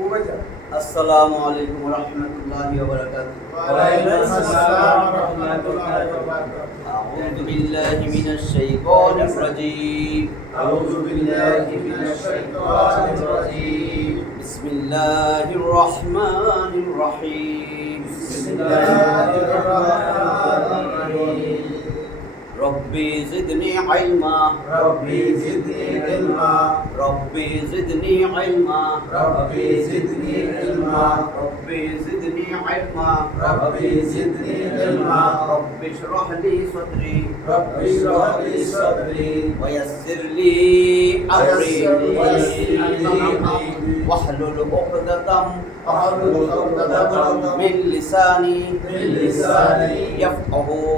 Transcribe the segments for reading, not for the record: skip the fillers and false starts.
আসসালামু আলাইকুম ওয়া রাহমাতুল্লাহি ওয়া বারাকাতুহু। ওয়ালাইকুম আসসালাম ওয়া রাহমাতুল্লাহি ওয়া বারাকাতুহু। আউযু বিল্লাহি মিনাশ শাইতানির রাজীম। আউযু বিল্লাহি মিনাশ শাইতানির রাজীম। বিসমিল্লাহির রাহমানির রাহিম। বিসমিল্লাহির রাহমানির রাহিম। রব্বি জিদনি ইলমা। রব্বি জিদনি ইলমা। রব্বি জিদনি ইলমা। রব্বি জিদনি ইলমা। রব্বি জিদনি ইলমা। রব্বি জিদনি ইলমা। রব্বি ইশরাহ লি সাদরি। রব্বি ইশরাহ লি সাদরি। ويسر لي أمري واحلل عقدة من لساني يفقهوا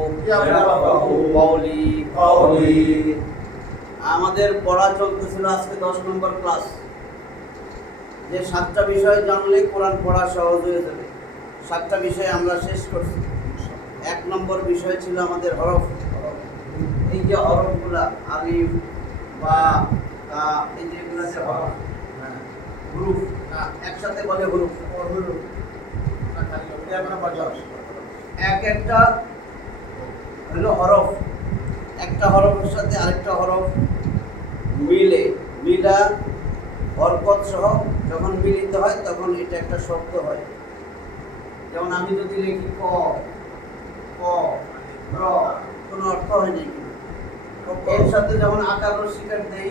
قولي। আমাদের পড়া চলতেছিল আজকে 10 নম্বর ক্লাস, যে 7টা বিষয় জানলে কোরআন পড়া সহজ হয়ে যাবে। 7টা বিষয় আমরা শেষ করছি। 1 নম্বর বিষয় ছিল আমাদের হরফ। এই যে হরফগুলা আলিফ বা তা, এই যে এগুলা যে হরফ, হুরুফ, একসাথে বলে হুরুফ। এক একটা হলো হরফ, একটা হরফের সাথে আরেকটা হরফ মিলা হরকত সহ যখন মিলিত হয় তখন এটা একটা শব্দ হয়। যেমন আমি যদি লিখি ক ক র, কোনো অর্থ হয় নাই, এর সাথে যখন আকার রসিকার দেই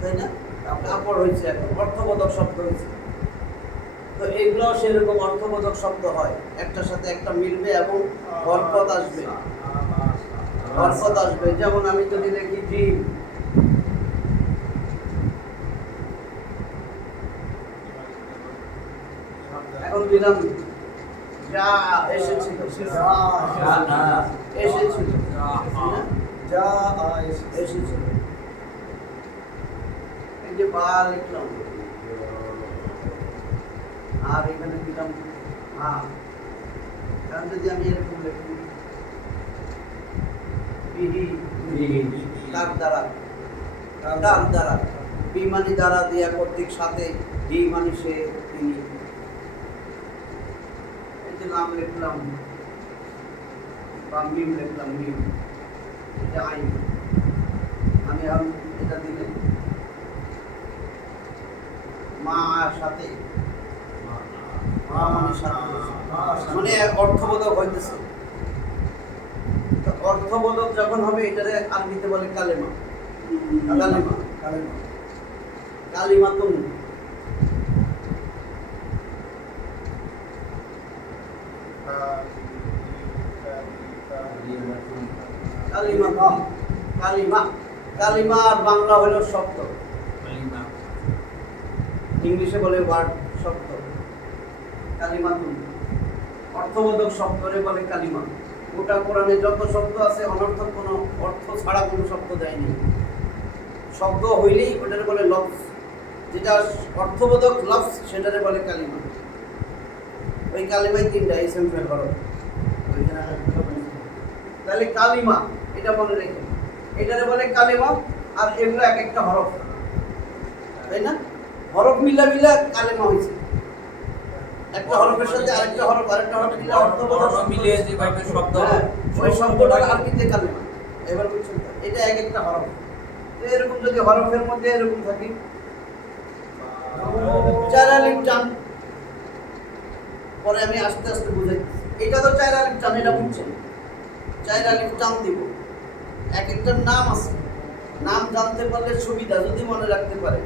তাই না, কাপড় হয়েছে, এখন অর্থবোধক শব্দ হয়েছে। তো এগুলো সেরকম অর্থবোধক শব্দ হয়, একটার সাথে একটা মিলবে এবং বরকত আসবে। বরকত আসবে, যেমন আমি যদি লিখি জিম, এখন দিলাম যা এসেছিল, এসেছিল, এসেছিল, এই যে বা লিখলাম, আর এখানে দিলাম হ্যাঁ। কারণ যদি আমি এরকম লিখি বিহি, তার দ্বারা, বি মানে দ্বারা দিয়া কর্তৃক সাথে, হি মানে সে তিনি। এই যে নাম লিখলাম বা মিম লিখলাম, মিম, এটা আইন। আমি এখন এটা দিলে মা সাথে, মা মানে সাথে, মানে অর্থবোধক হইতেছে। অর্থবোধক যখন হবে এটারে আরবিতে বলে কালেমা। কালিমাতুন। কালিমা আর বাংলা হলো শব্দ, ইংলিশে বলে ওয়ার্ড, শব্দ। কালিমাতুন অর্থবোধক শব্দরে বলে কালিমা। গোটা কোরআনে যত শব্দ আছে অনর্থক, কোনো অর্থ ছাড়া কোনো শব্দ দেয়নি। শব্দ হইলেই ওটারে বলে লফজ, যেটা অর্থবোধক লফজ সেটারে বলে কালিমা। ওই কালিমায় 3টা ইসম ফেল করো, তাহলে কালিমা এটা মনে রেখে, এটারে বলে কালিমা। আর এগুলো এক একটা হরফ, তাই না? হরফ মিলা কালিমা হয়েছে। একটা হরফের সাথে আরেকটা হরফ মিলে অর্থবোধক মিলিয়ে যেভাবে শব্দ হয়, ওই শব্দটা আরবিতে কালিমা। এবার বুঝছেন, এটা এক একটা হরফ। তো এরকম যদি হরফের মধ্যে এরকম থাকে, 4 আলিফ টান, পরে আমি আস্তে আস্তে বুঝাইতেছি। এটা তো 4 আলিফ টান, এটা বুঝছেন, 4 আলিফ টান দিব। এক একটার নাম আছে, নাম জানতে পারলে সুবিধা, যদি মনে রাখতে পারে।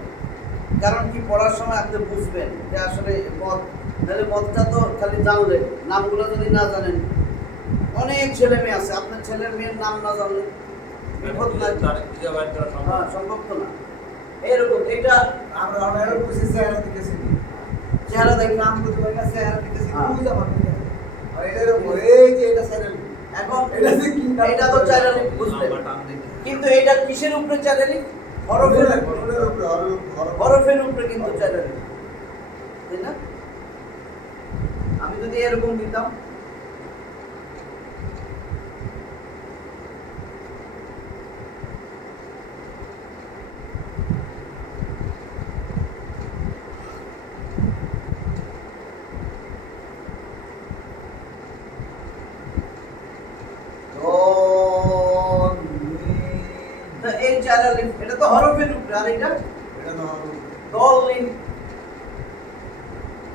কারণ কি, পড়ার সময় আপনি বুঝবেন যে আসলে মদ, তাহলে মদটা তো খালি জানলেন, নামগুলো যদি না জানেন, অনেক ছেলে মেয়ে আছে, আপনার ছেলের মেয়ের নাম না জানলে বিপদ নাই, সম্ভব তো না। এরকম এটা আমরা অনেক খুশি চেহারা দেখেছি, চেহারা দেখে নাম বলতে পারি না, চেহারা দেখেছি খুবই জামান। আর এটার উপরে এই যে এটা চ্যানেল, এখন এটা যে কি, এটা তো 4 আলিফ বুঝলেন, কিন্তু এটা কিসের উপরে 4 আলিফ? হরফের উপরে কিন্তু 4 আলিফ, তাই না? আমি যদি এরকম দিতাম, চার আলিফ, এটা তো হরফের উপরে, আর এটা এটা তো দলিন।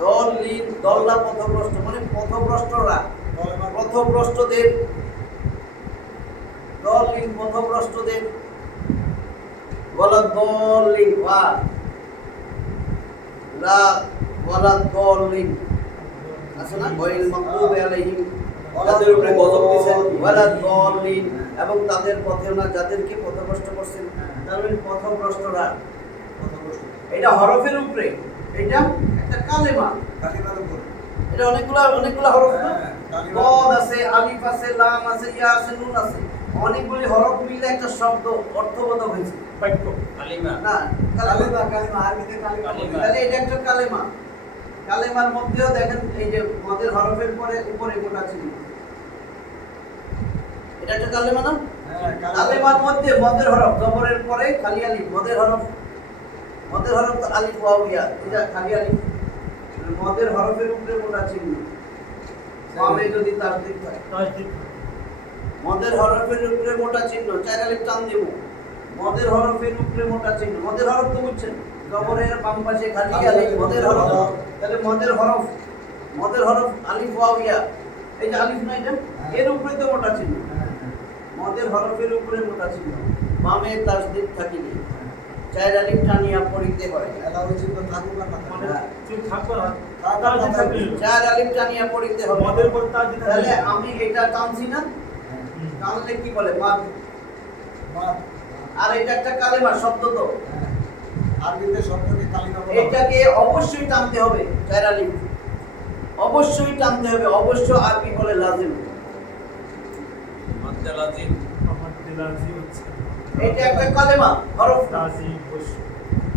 দলিন, দল্লা পথভ্রষ্ট, মানে পথভ্রষ্টরা, পথভ্রষ্টদের। দলিন, পথভ্রষ্টদের। ওয়ালা দলিন, ওয়া লা ওয়ালা দলিন আছে না, ওয়াইল মাগদুবি আলাইহিম, তাদের উপরে গজব দিয়েছেন, ওয়ালা দলিন, এবং তাদের পথেও না যাদেরকে পথভ্রষ্ট করছেন, তার মানে পথভ্রষ্টরা। এটা হরফের উপরে, এটা একটা কালেমা, কালিমার উপর এটা অনেকগুলা হরফ না, হ্যাঁ, কালিমা। কদ আছে, আলিফ আছে, লাম আছে, ইয়া আছে, নুন আছে, অনেকগুলি হরফ মিলে একটা শব্দ অর্থবোধক হয়েছে। বাক্য কালিমা না, কালেমা, কালিমা আরবিতে কালিমা কালিমা। বলে। তাহলে এটা একটা কালেমা। কালেমার মধ্যেও দেখেন এই যে মদের হরফের পরে উপরে গোটা ছিল, এটা একটা কালেমা না? হ্যাঁ, কালেমার মধ্যে মদের হরফ, জবরের পরে খালি আলিফ, মদের হরফ, মদের হরফ তো আলিফ ওয়াও ইয়া, এটা খালি আলিফ, মদের হরফের উপরে মোটা চিহ্ন, বামে যদি তাসদীদ থাকে, তাসদীদ মদের হরফের উপরে মোটা চিহ্ন, চার আলিফ টান দিব, মদের হরফের উপরে মোটা চিহ্ন, মদের হরফ তো বুঝছেন, জবরের বাম পাশে খালি আলিফ, মদের হরফ, তাহলে মদের হরফ, মদের হরফ আলিফ ওয়াও ইয়া, এই যে আলিফ না, এটা এর উপরে তো মোটা চিহ্ন, মদের হরফের উপরে মোটা চিহ্ন, বামে তাসদীদ থাকিলে চার আলিফ টানিয়া পড়িতে হয়। এটা উচিত তো থাকুক আর না থাকুক। মানে চুপ থাকো না থাকো, তাসদীদ থাকবে চার আলিফ টানিয়া পড়িতে হবে। মদের পর তাসদীদ থাকবে। তাহলে আমি এটা টানছি না, হ্যাঁ, টানলে কি বলে মাদ, বাদ। আর এটা একটা কালেমা শব্দ তো, হ্যাঁ, আরবিতে শব্দকে কালিমা বলা হয়। এটাকে অবশ্যই টানতে হবে, চার আলিফ অবশ্যই টানতে হবে, অবশ্য আরবি বলে লাজিম। মাদ্দা লাজিম আমার দিলাজি হচ্ছে এটা একটা কালেমা, হরফ না, লাজিম বস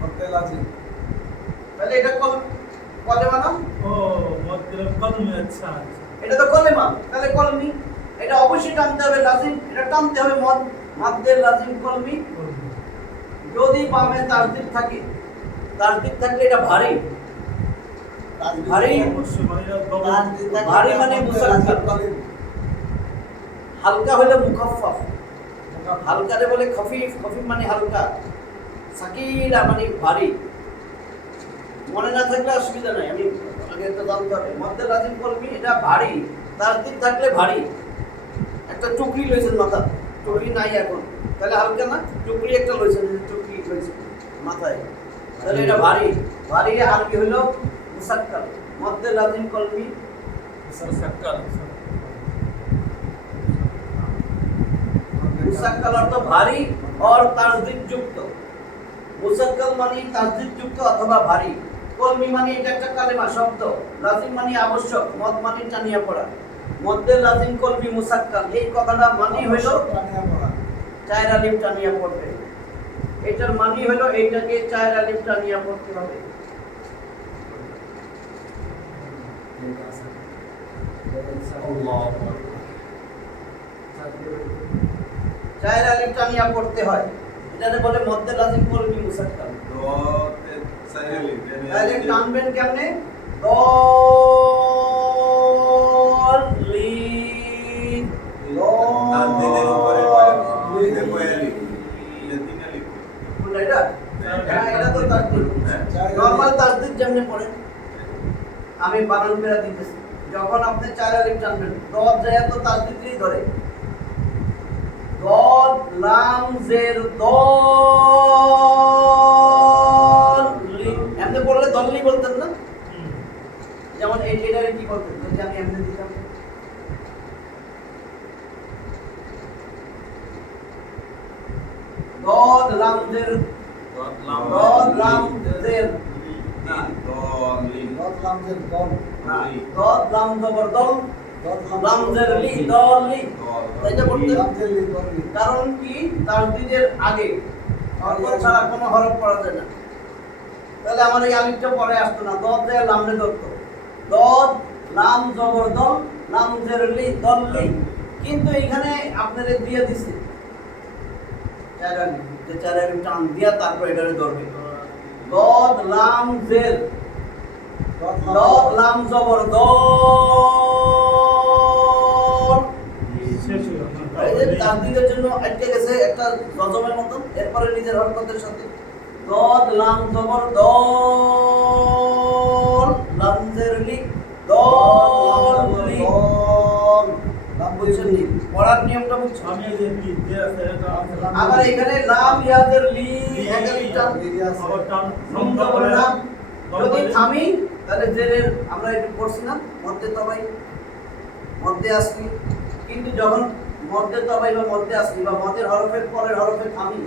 মধ্যে লাজিম। তাহলে এটা কলেমা না, ও মদ্দা কলমে আচ্ছা এটা তো কলেমা, তাহলে কলমি, এটা অবশ্যই টানতে হবে লাজিম, এটা টানতে হবে মদ, মাদ্দের লাজিম কলমি। যদি বামে তাসদীদ থাকে, তাসদীদ থাকলে এটা ভারী, তাসদীদ ভারী, অবশ্যই মানে এটা ডবল তাসদীদ থাকলে ভারী মানে মধ্যে মুসাক্কার। লাজিম কালিম। হালকা হলে মুখাফফাফ, মুখাফফাফ। হালকারে বলে খফিফ, খফিফ মানে হালকা, সাকিলা মানে ভারী। মনে না থাকলে অসুবিধা নাই, আমি আগে তো জানতে হবে, মধ্যে লাজিম কলমি, এটা ভারী, তাসদীদ থাকলে ভারী। একটা টুকরি লইছেন মাথা, টুকরি নাই এখন, তাহলে হালকা না, টুকরি একটা লইছেন, টুকরি লইছেন মাথায়, তাহলে এটা ভারী, ভারী আরবি হলো মুসাক্কাল, মধ্যে লাজিম কলমি মুসাক্কাল মুসাক্কাল অর্থ ভারী और তাসদীদ যুক্ত, মুসাক্কাল মানে তাসদীদ যুক্ত অথবা ভারী, কলমি মানে এটা একটা কালেমা শব্দ, লাজিম মানে আবশ্যক, মদ মানে টানিয়া পড়া, মধ্যে লাজিম কলমি মুসাক্কাল, এই কথাটা মানে হইল টানিয়া পড়া। চার আলিফ টানিয়া পড়বে, এটার মানে হইল এইটাকে চার আলিফ টানিয়া পড়তে হবে। চার আলিফ টানিয়া পড়তে হয়, এটাকে বলে মধ্যে লাজিম কলমি মুসাক্কাল। তাহলে টানবেন কেমনে, দলিন, কোনটা এটা? হ্যাঁ, এটা তো তাসদীদ, নরমাল তাসদীদ যেমনি পড়েন, আমি বানান পেরা দিতেছি, যখন আপনি চার আলিফ টানবেন, দদ যায় তো তাসদীদই ধরে, দদ লাম জের দলিন, এমনি পড়লে দল্লি বলতেন না, যেমন এটারে কি বলতেন যদি আমি এমনি দিতাম, দদ লাম জের, দদ লাম জের, দদ লামজের দল। দদ লাম জবর দল, দদ লাম জের লি, দলি, এটা পড়তেন। লামজের লি দলি। কারণ কি, তাসদীদের আগে অর্থ ছাড়া কোনো হরফ পড়া যায় না, তাহলে আমার এই আলিফটা পরে আসতো না, দদ যায় লামে ধরতো, দদ লাম জবর দল, লাম জের লি দলি, কিন্তু এখানে আপনাদের দিয়ে দিছে চার আলিফ, যে চার আলিফ টান দিয়া তারপর এটারে ধরবে, দদ লাম জের, দদ লাম জবর দল, শেষ হলো এই যে তাসদিদের জন্য আটকে গেছে একটা জজমের মতন, এরপরে নিজের হরকতের সাথে দদ লাম জবর দল লাম জের লি দল লি লাম বুঝছেন নি? পড়ার নিয়মটা বুঝছেন? আমি এই যে কি যে আছে এটা আবার এখানে লাম ইয়াদের লি একালি টান আবার টান নুন জবর লাম। যদি থামি তাহলে জেরের আমরা একটু পড়ছি না মধ্যে তবাই মধ্যে আসলি, কিন্তু যখন মধ্যে তবাই বা মধ্যে আসলি বা মধ্যের হরফের পরের হরফে থামি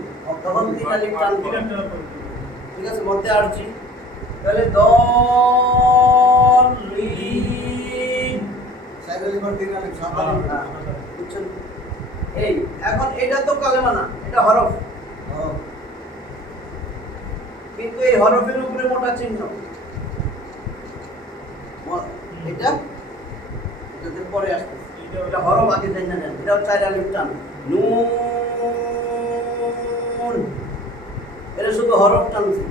তখন তিন আলিফ টান করো। ঠিক আছে, মধ্যে আসছি তাহলে দলিন বুঝছেন? এই এখন এটা তো কালেমা না, এটা হরফ, কিন্তু এই হরফের উপরে মোটা চিহ্ন এটা এটাতে পরে আসতেছে। এটা হরফ আগে জানা নেন, এটা চার আলিফ টান নুন, এটা শুধু হরফ টানছি,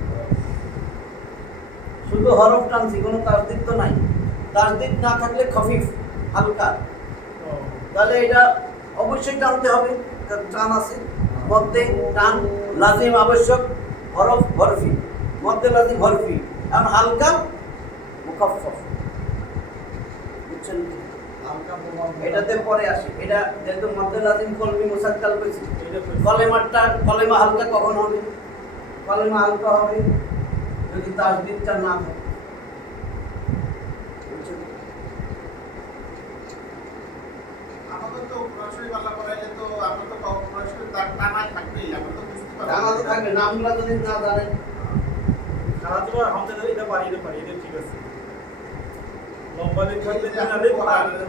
শুধু হরফ টানছি, কোনো তাসদিদ তো নাই। তাসদিদ না থাকলে খফিফ হালকা, তাহলে এটা অবশ্যই টানতে হবে, টান আছে মধ্যে টান লাজিম আবশ্যক, হরফ হরফি মধ্যে লাজিম হরফি, এখন হালকা মুখাফফ বুঝছেন? এটাতে পরে আসে, এটা যেহেতু মধ্যে লাজিম কলমি মুসাক্কাল কইছি, কলেমাটা কলেমা হালকা কখন হবে? কলেমা হালকা হবে যদি তাসদিদটা না থাকে। বুঝছেন? আমাদের তো সরাসরি বাংলা পড়াইলে তো আমরা তো সরাসরি তার টানায় থাকবেই, আমরা তো বুঝতে পারবো জানা থাকবে, নামগুলো যদি না জানেন সারা তো আমাদের এটা পারি এটা ঠিক আছে। লম্বা লেখা থাকলে জানালে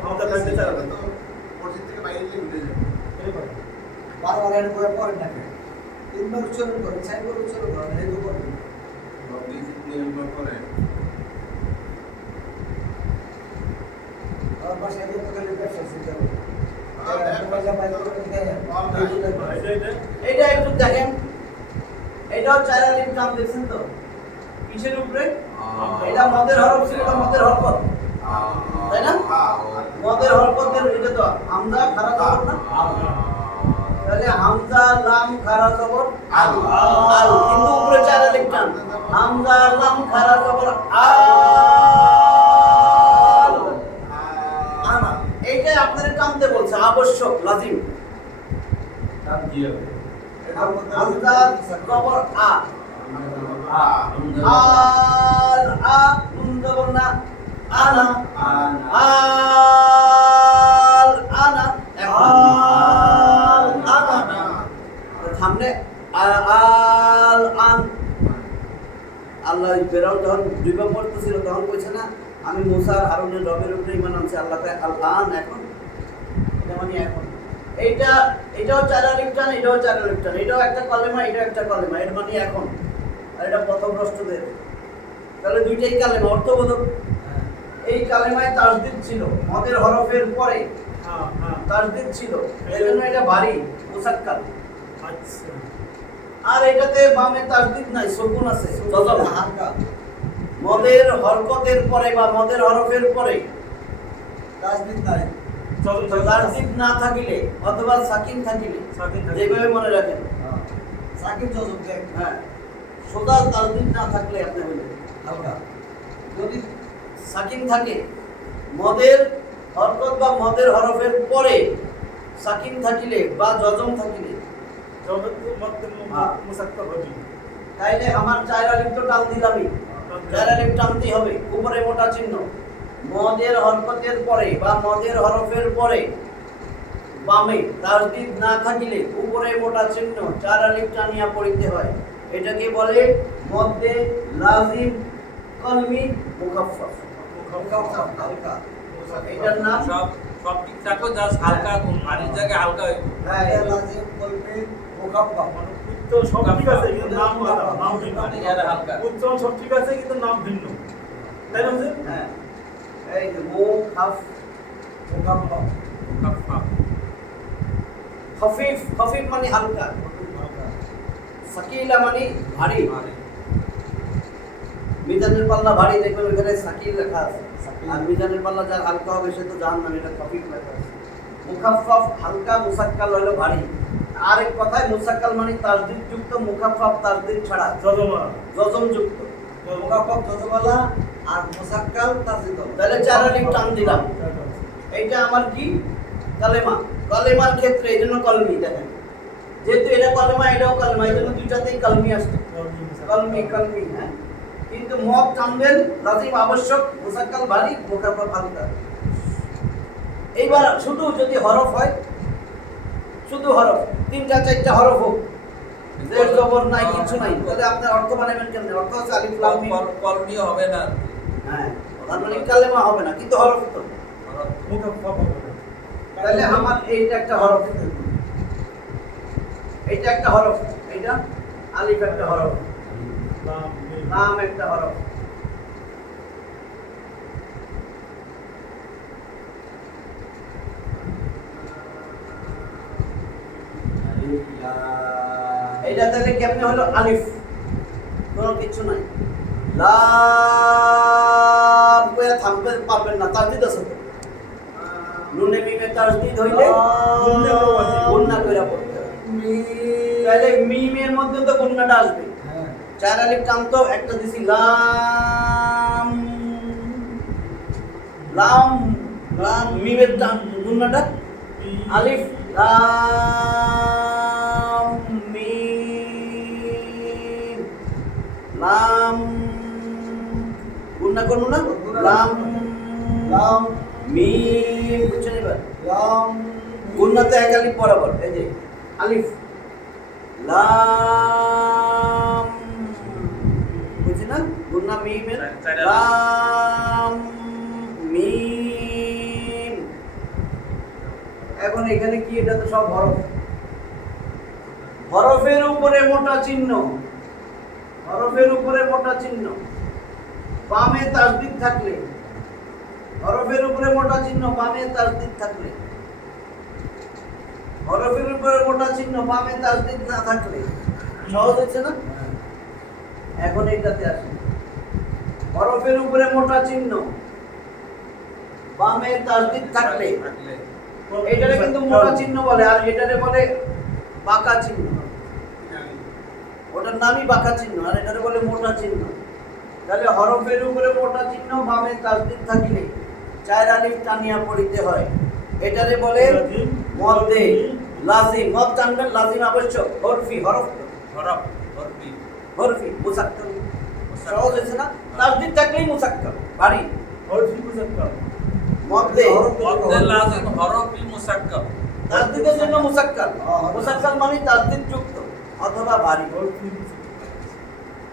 আমাদের থাকতে চাই তো মসজিদ থেকে বাইরে গিয়ে ভুলে যাবে। এই পারি বারবার এর করে পড়েন না কেন? তিনবার উচ্চারণ করেন, চারবার উচ্চারণ করেন, এই তো করবেন। আমার পাশে এত খালি ব্যবসা চিন্তা করবেন। এটা একটু দেখেন, এটাও চার আলিফ টান দেখছেন তো কিসের উপরে? এটা মদের হরফ ছিল না, মদের হরকত, তাই না? মদের হরকতের এটা তো হামজা খারা জবর না, তাহলে হামজা লাম খারা জবর আল, আল কিন্তু উপরে চার আলিফ টান, হামজা লাম খারা জবর আল, আনা এইটাই আপনাদের টানতে বলছে, আবশ্যক লাজিম। হামজা জবর আ, আল আ নুন জবর না, আনা আল আনা, আল আনা সামনে আল আন। আল্লাহ বেরাও যখন দুইবার পড়তেছিল তখন কইছে না আমি মুসা আর হারুনের রবের উপরে ঈমান আনছি, আল্লাহ কয় আল আন, এখন এটা মানে এখন। এইটা এটাও চার আলিফ টান, এটাও চার আলিফ টান, এটাও একটা কলেমা, এটাও একটা কলেমা, এর মানে এখন, আর এটা প্রথম প্রশ্নদের, তাহলে দুইটাই কালেমা অর্থবোধক। এই কালেমায় তাসদিদ ছিল মদের হরফের পরে, তাসদিদ ছিল, এই জন্য এটা ভারী মুসাক্কাল। আচ্ছা আর এটাতে বামে তাসদিদ নাই, সুকুন আছে, যজম হালকা মদের হরকতের পরে বা মদের হরফের পরে তাসদিদ নাই। তাসদিদ না থাকিলে অথবা সাকিন থাকিলে, যেভাবে মনে রাখেন, সাকিব যজব দেখ হ্যাঁ সোজা তাসদিদ না থাকলে আপনি বলবেন হালকা। যদি সাকিন থাকে মদের হরকত বা মদের হরফের পরে সাকিন থাকিলে বা যজম থাকিলে, তাইলে আমার চার আলিফ তো টান দিলামই, চার আলিফ টানতেই হবে, উপরে মোটা চিহ্ন মদের হরকতের পরে বা মদের হরফের পরে বামে তাসদিদ না থাকিলে উপরে মোটা চিহ্ন চার আলিফ টানিয়া পড়িতে হয়। এটাকে বলে মধ্যে লাজিম কলমি মুখাফফাফ। হালকা এটার নাম সব ঠিক থাকো, জাস্ট হালকা মারির জায়গায় হালকা হইব। হ্যাঁ লাজিম কলমে মুখাফফা। উচ্চারণ সব ঠিক আছে কিন্তু নাম আলাদা, নাম ভিন্ন। মানে যারা হালকা উচ্চারণ সব ঠিক আছে কিন্তু নাম ভিন্ন, তাই না হুজুর? হ্যাঁ এই যে মুখাফ মুখাফফা মুখাফফাফ। খফিফ, খফিফ মানে হালকা, হালকা। সাকিলা মানে ভারী। মানে মিজানের পাল্লা ভারী, দেখবেন ওখানে সাকিল লেখা আছে, সাকিল। আর মিজানের পাল্লা যার হালকা হবে সে তো জাহান্নামী, এটা খফিফ লেখা আছে। মুখাফফাফ হালকা, মুসাক্কাল হলো ভারী। আরেক কথায় মুসাক্কাল মানে তাসদিদ যুক্ত, মুখাফফাফ তাসদিদ ছাড়া যজমা জজম যুক্ত। মুখাফফাফ যজমালা আর মুসাক্কাল তাসদিদ। তাহলে 4 আলিফ টান দিলাম। এইটা আমার কি কালেমা। কালেমার ক্ষেত্রে এই জন্য কলমি, দেখেন যেহেতু এটা কলেমা এটাও কলেমা, এই জন্য দুইটাতেই কলমি আসছে। কলমি কলমি, হ্যাঁ। কিন্তু মদ টানবেন লাজিম আবশ্যক, মুসাক্কাল ভারী, মুখাফফাফ হালকা। এইবার শুধু যদি হরফ হয়, শুধু হরফ 3-4 হরফ হোক, জের জবর নাই কিছু নাই, তাহলে আপনার অর্থ বানাবেন কেমনে? অর্থ হচ্ছে আলিফ লাম মিম। কলমীয় হবে না। হ্যাঁ, তার মানে কালেমা হবে না, কিন্তু হরফ তো। তাহলে আমার এইটা একটা হরফ, এইটা একটা হরফ, এইটা আলিফ একটা হরফ, লাম একটা হরফ। এইটা তাহলে কেমনে হলো আলিফ? কোনো কিছু নাই। লাম কইয়া থামতে পারবেন না, তাসদিদ আছে তো। নুনে মিমে তাসদিদ হইলে গুন্না কইরা পড়তে হবে। তাহলে মিমের মধ্যে তো গুন্নাটা আসবে। হ্যাঁ 4 আলিফ টান তো একটা দিছি লাম, লাম লাম মিমের টান গুন্নাটা আলিফ লাম মিম, লাম গুন্না করবো না, লাম লাম মিম, বুঝছেন? এবার লাম গুন্নাতে 1 আলিফ বরাবর, এই যে আলিফ লাম, বুঝছি না? গুন্না মিমের লাম মিম। এখন এখানে কি? এটা তো সব হরফ। হরফের উপরে মোটা চিহ্ন, হরফের উপরে মোটা চিহ্ন, বামে তাসদিদ থাকলে, হরফের উপরে মোটা চিহ্ন বামে তাসদিদ থাকলে, হরফের উপরে মোটা চিহ্ন বামে তাসদিদ না থাকলে, সহজ হচ্ছে না? এখন এইটাতে আসে, হরফের উপরে মোটা চিহ্ন বামে তাসদিদ থাকলে, এটারে কিন্তু মোটা চিহ্ন বলে, আর এটারে বলে বাঁকা চিহ্ন। ওটার নামই বাঁকা চিহ্ন, আর এটারে বলে মোটা চিহ্ন। তাহলে হরফের উপরে মোটা চিহ্ন বামে তাসদিদ থাকিলে 4 আলিফ টানিয়া পড়িতে হয়। এটারে বলে মদ্দে লাজিম। মদ টানবেন লাজিম আবশ্যক, হরফি হরফ হরফ হরফি হরফি মুসাক্কাল। সহজ হয়েছে না? তাসদিদ থাকলেই মুসাক্কাল ভারী। মদ্দে মদ্দে লাজিম হরফি মুসাক্কাল। তাসদিদের জন্য মুসাক্কাল। মুসাক্কাল মানে তাসদিদ যুক্ত অথবা ভারী।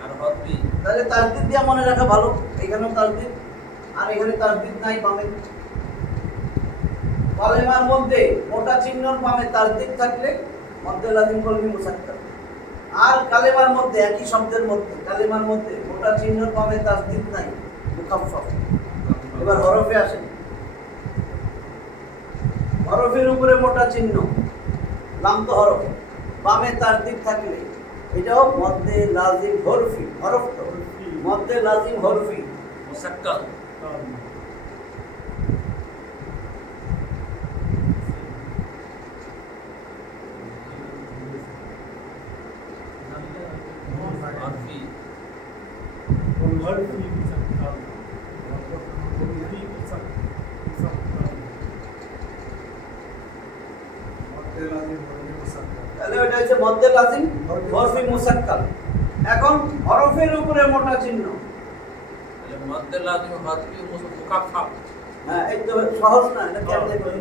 আর হরফি তাহলে তাসদিদ দিয়া মনে রাখা ভালো। এখানেও তাসদিদ, আর এখানে তাসদিদ নাই বামে। কালেমার মধ্যে মোটা চিহ্নর বামে তাসদিদ থাকলে মদ্দে লাজিম কলমি মুসাক্কাল। আর কালেমার মধ্যে একই শব্দের মধ্যে, কালেমার মধ্যে মোটা চিহ্নর বামে তাসদিদ নাই, মুখাফফাফ। এবার হরফে আসেন। হরফের উপরে মোটা চিহ্ন, লাম তো হরফ, বামে তাসদিদ থাকলে এটাও মদ্দে লাজিম হরফি। হরফ তো মদ্দে লাজিম হরফি মুসাক্কাল। হরফি তাহলে ওটা হচ্ছে মদ্দে লাজিম হরফি মুসাক্কাল। এখন হরফের উপরে মোটা চিহ্ন, তাহলে মদ্দে লাজিম হরফি মুকাফফাফ। হ্যাঁ এই তো সহজ না, এটা কেমনে করে?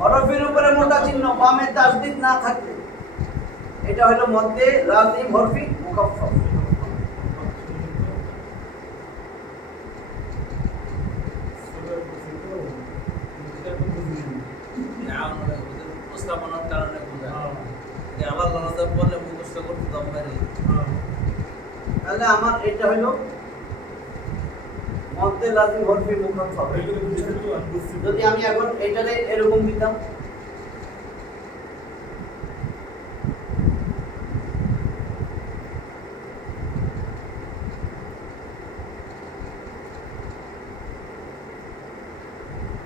হরফের উপরে মোটা চিহ্ন বামে তাসদিদ না থাকলে এটা হলো মদ্দে লাজিম হরফি মুকাফফাফ। উপস্থাপনার কারণে বোঝা যে আবার জানাজা পড়লে মুখস্থ করতে দম পারে। তাহলে আমার এটা হলো মদ্দে লাজিম হরফি মুকাফফাফ। যদি আমি এখন এটারে এরকম দিতাম,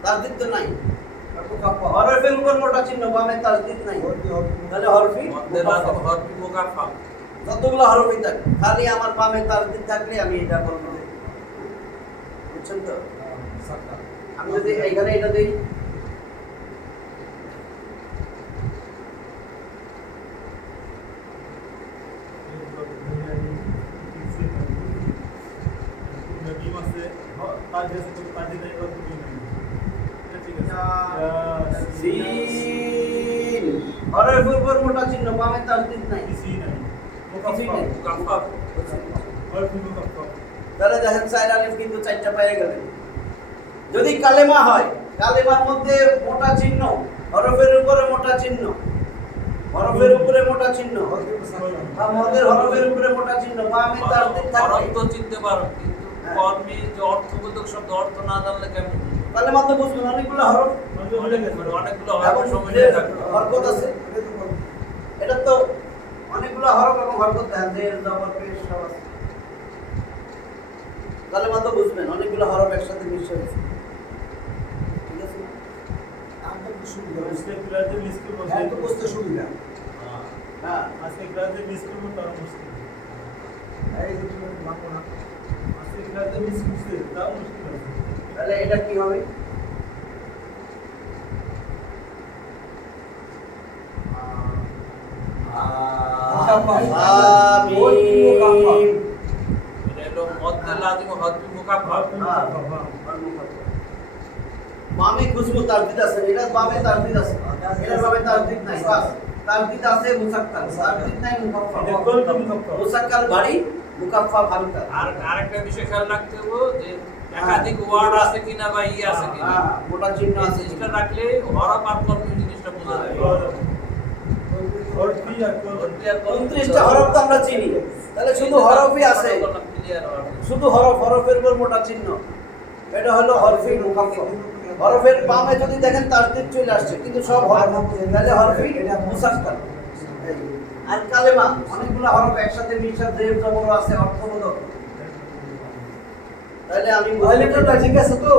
তাসদিদ তো নাই, হরফের উপর মোটা চিহ্ন বামে তাসদিদ নাই, তাহলে হরফি মধ্যে লাজিম হরফি মুকাফফা। যতগুলো হরফই থাকে খালি আমার বামে তাসদিদ থাকলে আমি এটা বলবো। বুঝছেন তো? আমি যদি এইখানে এটা দেই, নবীম আছে তার কাছে তো তার দিনে আর কিছু নেই। এটা ঠিক আছে। সিন হরফের উপর মোটা চিহ্ন বামে তাসদিদ নাই, কিছুই নাই। কিছুই নাই। মুকাফফা। হরফি মুকাফফা। তাহলে দেখেন চার আলিফ কিন্তু চারটা পেয়ে গেলেন। যদি কালেমা হয়, কালেমার মধ্যে মোটা চিহ্ন, হরফের উপরে মোটা চিহ্ন, হরফের উপরে মোটা চিহ্ন, বা মদের হরফের উপরে মোটা চিহ্ন, বামে তাসদিদ হরফ থাকবে। তো চিনতে পারো, কিন্তু হ্যাঁ। কর্মী যে অর্থবোধক শব্দ অর্থ না জানলে কেমন বুঝবে? কালেমা তো বুঝবেন অনেকগুলো হরফ অনেকগুলো এবং হরফ সময় নিয়ে থাকবে। হরকত আছে। এটা তো অনেকগুলো হরফ এবং হরকত দেন, জের জবর পেশ সব আছে। কালেমা তো বুঝবেন অনেকগুলো হরফ একসাথে মিশে হয়েছে। ঠিক আছে? আজকে ক্লাসে মিস করব। হ্যাঁ, আজকে ক্লাসে মিস করব তার মুশকিল। আজকে ক্লাসে মিস করতে তাও মুশকিল আছে। তাহলে এটা কি হবে? আমিন। এটা হলো মধ্যে লাজিম হরফি মুকাফফা। বামে খুশবু তাসদিদ আছে, এটা বামে তাসদিদ আছে, এটা বামে তাসদিদ নাই। বাস তাসদিদ আছে মুসাক্কাল, তাসদিদ নাই মুকাফফা। এটা কলবি মুকাফফা। মুসাক্কাল ভারী, মুকাফফা হালকা। আর আরেকটা বিষয় খেয়াল রাখতে হবে যে একাধিক ওয়ার্ড আছে কিনা বা ই আছে কিনা। হ্যাঁ, মোটা চিহ্ন এই আছে। জিনিসটা রাখলে হরফ আর কর্মী জিনিসটা বোঝা যায়। হরফি আর কলবি। হরফি আর কর্মী 29টা হরফ তো আমরা চিনি, তাহলে শুধু হরফই আছে, ক্লিয়ার হবে। শুধু হরফ, হরফের উপর মোটা চিহ্ন, এটা হলো হরফি মুকাফফা। হরফের বামে যদি দেখেন তাসদিদ চলে আসছে, কিন্তু সব হরফ, তাহলে হরফি এটা মুসাক্কাল। আর কালেমা অনেকগুলো হরফ একসাথে মিশা, জের জবর আছে, অর্থবোধক। তাহলে আমি ঠিক আছে তো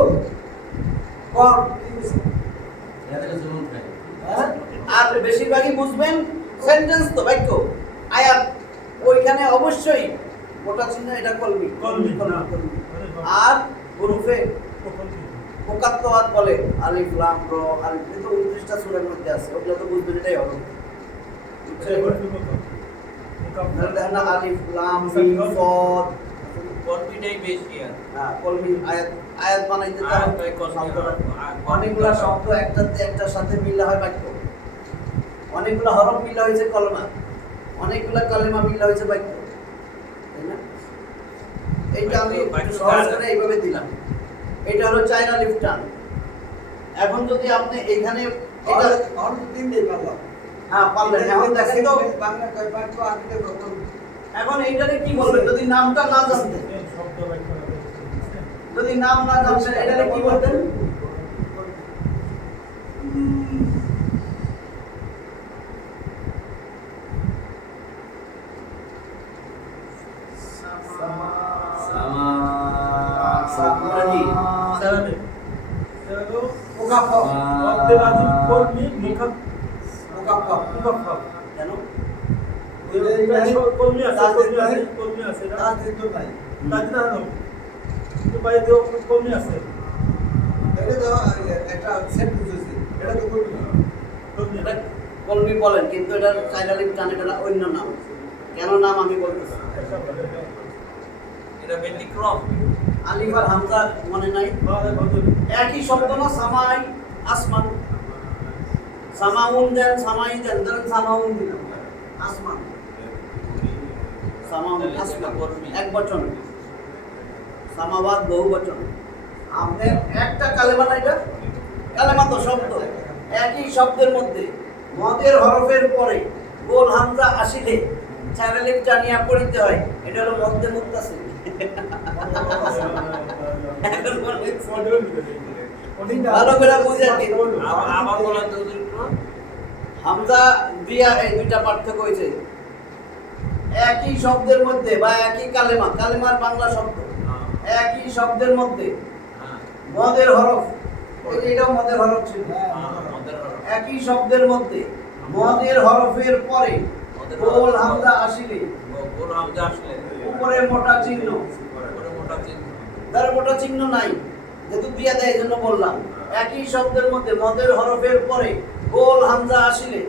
কর হ্যাঁ? আর বেশিরভাগই বুঝবেন সেন্টেন্স তো বাক্য, আয়াত, ওইখানে অবশ্যই মোটা চিহ্ন, এটা কলবি। কলবি না। আর হুরুফে কলবি। মুকাত্তাওয়াত বলে, আলিফ লাম র, আলিফ, এটা 29টা সূরার মধ্যে আছে, ওগুলো তো বুঝবেন, এটাই হলো। হরফি মুকাফফা। তাহলে দেখেন না, আলিফ লাম মিম সাদ, কর্মীটাই বেশি আর হ্যাঁ, কলবি আয়াত, আয়াত বানাইতে তার আয়াতটাই কলবি শব্দ হরফ। অনেকগুলো শব্দ একটার সাথে মিললে হয় বাক্য, অনেকগুলো হরফ মিললে হয়েছে কলমা, অনেকগুলো কালেমা মিললে হয়েছে বাক্য, তাই না? এইটা আমি একটু সহজ করে এইভাবে দিলাম। এটা হলো চার আলিফ টান। এখন যদি আপনি এখানে এটা হ্যাঁ পারলেন, এখন দেখেন তো, বাংলা কয় বাক্য আরবিতে কত এখন এইটারে কি বলবেন যদি নামটা না জানতেন, শব্দ ব্যাখ্যা করে। যদি নাম না জানতেন এটারে কি বলতেন? সারাবে। এরকম মুকাফফা। মধ্যে লাজিম কলবি মুকাফফা। মুকাফফা। কেন? কলবি আছে, কলবি আছে, কলবি আছে না? তাসদিদ তো নাই তাজনা হলো। কিন্তু বাইরে কলবি আছে। এটা তো একটা সেন্টেন্স আছে এটা তো করবি না কলবি এটা কলবি বলেন, কিন্তু এটা চার আলিফ টান, এটা অন্য নাম। কেন নাম আমি বলতেছি, এটা ব্যতিক্রম। আলিফ আর হামজা মনে নাই, একই শব্দ না, সামাই আসমান, সামাউন দেন, সামাই দেন, ধরেন সামাউন দিলাম, আসমান, সামাউন আসমান এক বচন, সামাওয়াত বহু বচন। আপনি একটা কালেমা না, এটা কালেমা তো শব্দ, একই শব্দের মধ্যে মদের হরফের পরে গোল হামজা আসিলে চার আলিফ টানিয়া পড়িতে হয়, এটা হলো মধ্যে মুত্তাসিল। ভালো করে বুঝেন কি আবার বলেন তো হুজুর একটু। হামজা দিয়া এই দুইটা পার্থক্য হয়েছে, একই শব্দের মধ্যে বা একই কালেমা, কালেমার বাংলা শব্দ, একই শব্দের মধ্যে হ্যাঁ। মদের হরফ এটাও মদের হরফ ছিল। মদের হরফ। একই শব্দের মধ্যে মদের হরফের পরে গোল হামজা আসিলে গোল হামজা আসলে উপরে মোটা চিহ্ন, উপরে মোটা চিহ্ন। তার মোটা চিহ্ন নাই যেহেতু দিয়া দেয় এই জন্য বললাম। একই শব্দের মধ্যে মদের হরফের পরে গোল হামজা আসিলে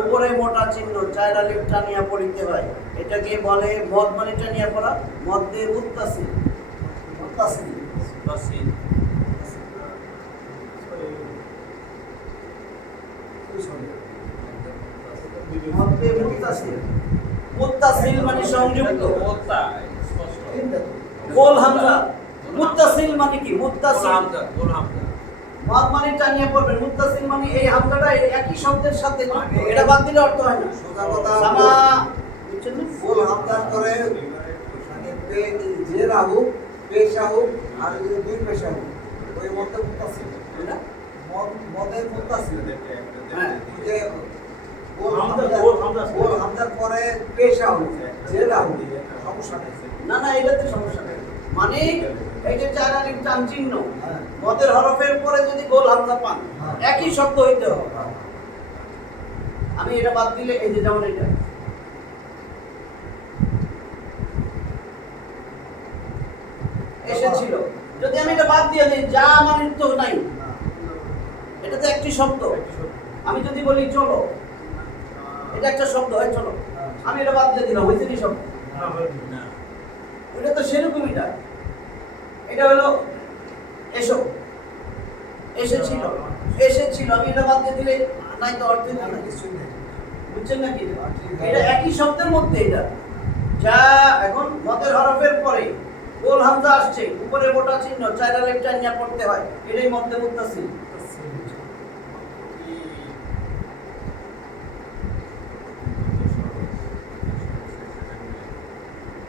উপরে মোটা চিহ্ন 4 আলিফ টানিয়া পড়িতে হয়। এটাকে বলে মদ মানে টানিয়া পড়া, মধ্যে মুত্তাসিল। মুত্তাসিল তাসিল। মধ্যে মুত্তাসিল। মুত্তাসিল মানে সংযুক্ত। মোত্তা স্পষ্ট। গোল হামজা। মুত্তাসিল মানে কি? গোল মুত্তাসিল হামজা, গোল হামজা। মদ মানে টানিয়া পড়বেন, মুত্তাসিল মানে এই হামজাটা একই শব্দের সাথে যুক্ত। এটা বাদ দিলে অর্থ হয় না। সোজা কথা সামা বুঝছেন না? গোল হামদার করে মানে যে রাহু পেশাহু আর যে দুই পেশাহু ওই মধ্যে মুত্তাসিল এটা? মদের মুত্তাসিল হ্যাঁ। যে গোল হামজা, হামদার গোল হামজা। গোল হামদার পরে পেশাহু যে রাহু সমস্যা নেই। না না, এটাতে সমস্যা নেই। মানে এই যে 4 আলিফ টান চিহ্ন হ্যাঁ। মদের হরফের পরে যদি গোল হামজা পান হ্যাঁ। একই শব্দ হইতে হবে। আমি এটা বাদ দিলে এই যে যেমন এটা এসেছিল, যদি আমি এটা বাদ দিয়ে দিই যা মানে তো নাই, এটা তো একটি শব্দ। আমি যদি বলি চলো, এটা একটা শব্দ হয় চলো, আমি এটা বাদ দিয়ে দিলাম, হয়েছে কি শব্দ? না, হয় না। না। এটা তো সেরকমই এটা। এটা হলো এসো, এসেছিল, এসেছিল, আমি এটা বাদ দিয়ে দিলে নাই তো অর্থ আর নাই। কিছুই নেই। বুঝছেন নাকি? এটা একই শব্দের মধ্যে এটা যা এখন মদের হরফের পরে গোল হামজা আসছে, উপরে মোটা চিহ্ন 4 আলিফ টানিয়া পড়তে হয়, এটাই মধ্যে মুত্তাসিল।